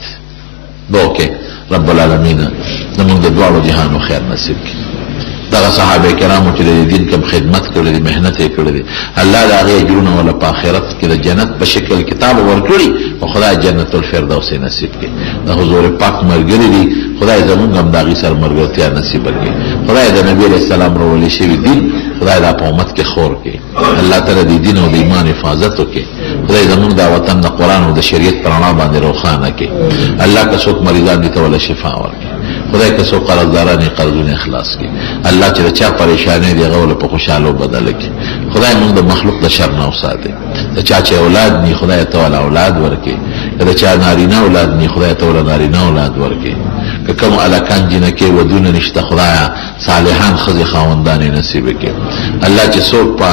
دوکې رب العالمین زموږ د دواړو جهانو خیر نصیب کړي. دغه صحابه کرامو چې د دین کوم خدمت کړی دی، محنت یې کړی دی، الله د هغې اجرونه ولا په آخرت کې د جنت په شکل کتاب ورکړي او خدای جنت الفردوس نصیب کړي. د حضور پاک ملګري دي، خدای زموږ هم د هغې سره ملګرتیا نصیب کړي. خدای د نبي علیه السلام راولې شوي دین خدای دا په امت کې خور کړي. الله تعالی د دین او د ایمان حفاظت وکړي. خدای زموږ دا وطن د قرآن او د شریعت په رڼا باندې روښانه کړي. الله که څوک مریضان دي ته ولا شفا ورکړي. خدای که څوک قرضداران قرضونه اخلاص کړي. الله چې د چا پریشانۍ دی هغه ول په خوشحالو بدل کړي. خدای موږ د مخلوق د شر نه وساتي. د چا چې اولاد ني خدای ته ول اولاد ورکړي. د چا نارینه اولاد ني خدای ته ول نارینه اولاد ورکړي. که کوم الکان جنکه ودونه نشته خدای صالحان خزي خاوندان نصیب کړي. الله چې څوک په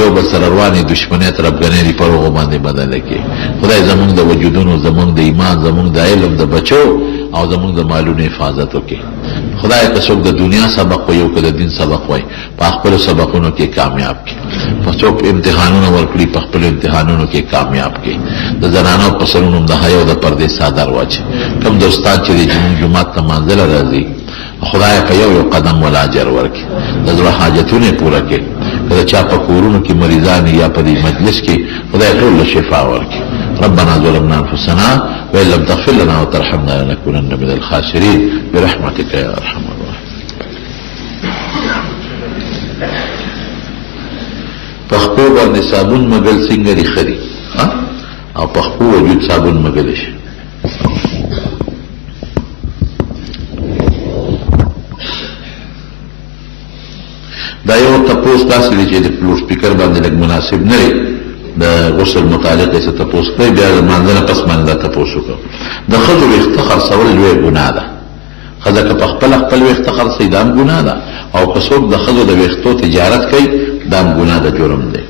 یو بل سره رواني دشمنی طرفګنې دی پر هغه باندې بدل کړي. خدای زموږ د وجودونو، زموږ د ایمان، زموږ د علم د بچو او زموږ د مالونو حفاظت وکړي. خدای که څوک د دنیا سبق وي او که د دین سبق وي په خپل سبقونو کې کامیاب کړي. په څوک امتحانونه ورکړي په خپل امتحانونو کې کامیاب کړي. د زنانو په سرونو د حیا او د پردې صادر واچي. کوم دوستان چې د جمعات ته منزل راځي خدای په یو یو قدم ول اجر ورکړي. د زړه حاجتونه پوره کړي. کله چا په کورونو کې مریضان یا په دې مجلس کې خدای ټول شفا ورکړي. ربنا ظلمنا انفسنا وان لم تغفر لنا وترحمنا لنكونن من الخاسرين برحمتك يا ارحم الراحمين. پخپو باندې صابون مګل څنګه لري او پخپو وجود صابون مګل شي. دا یو تپوس داسې دی چې د لوډ سپیکر باندې لږ مناسب نه دی. د غسل متعلق یې څه تپوس کوي، بیا د لمانځه نه پس باندې دا تپوس وکړو. د ښځو ویښته خرڅول لویه ګناه ده. ښځه که په خپله خپل ویښته خرڅوي دا هم ګناه ده، او که څوک د ښځو د ویښتو تجارت کوي دا هم ګناه ده، جرم دی.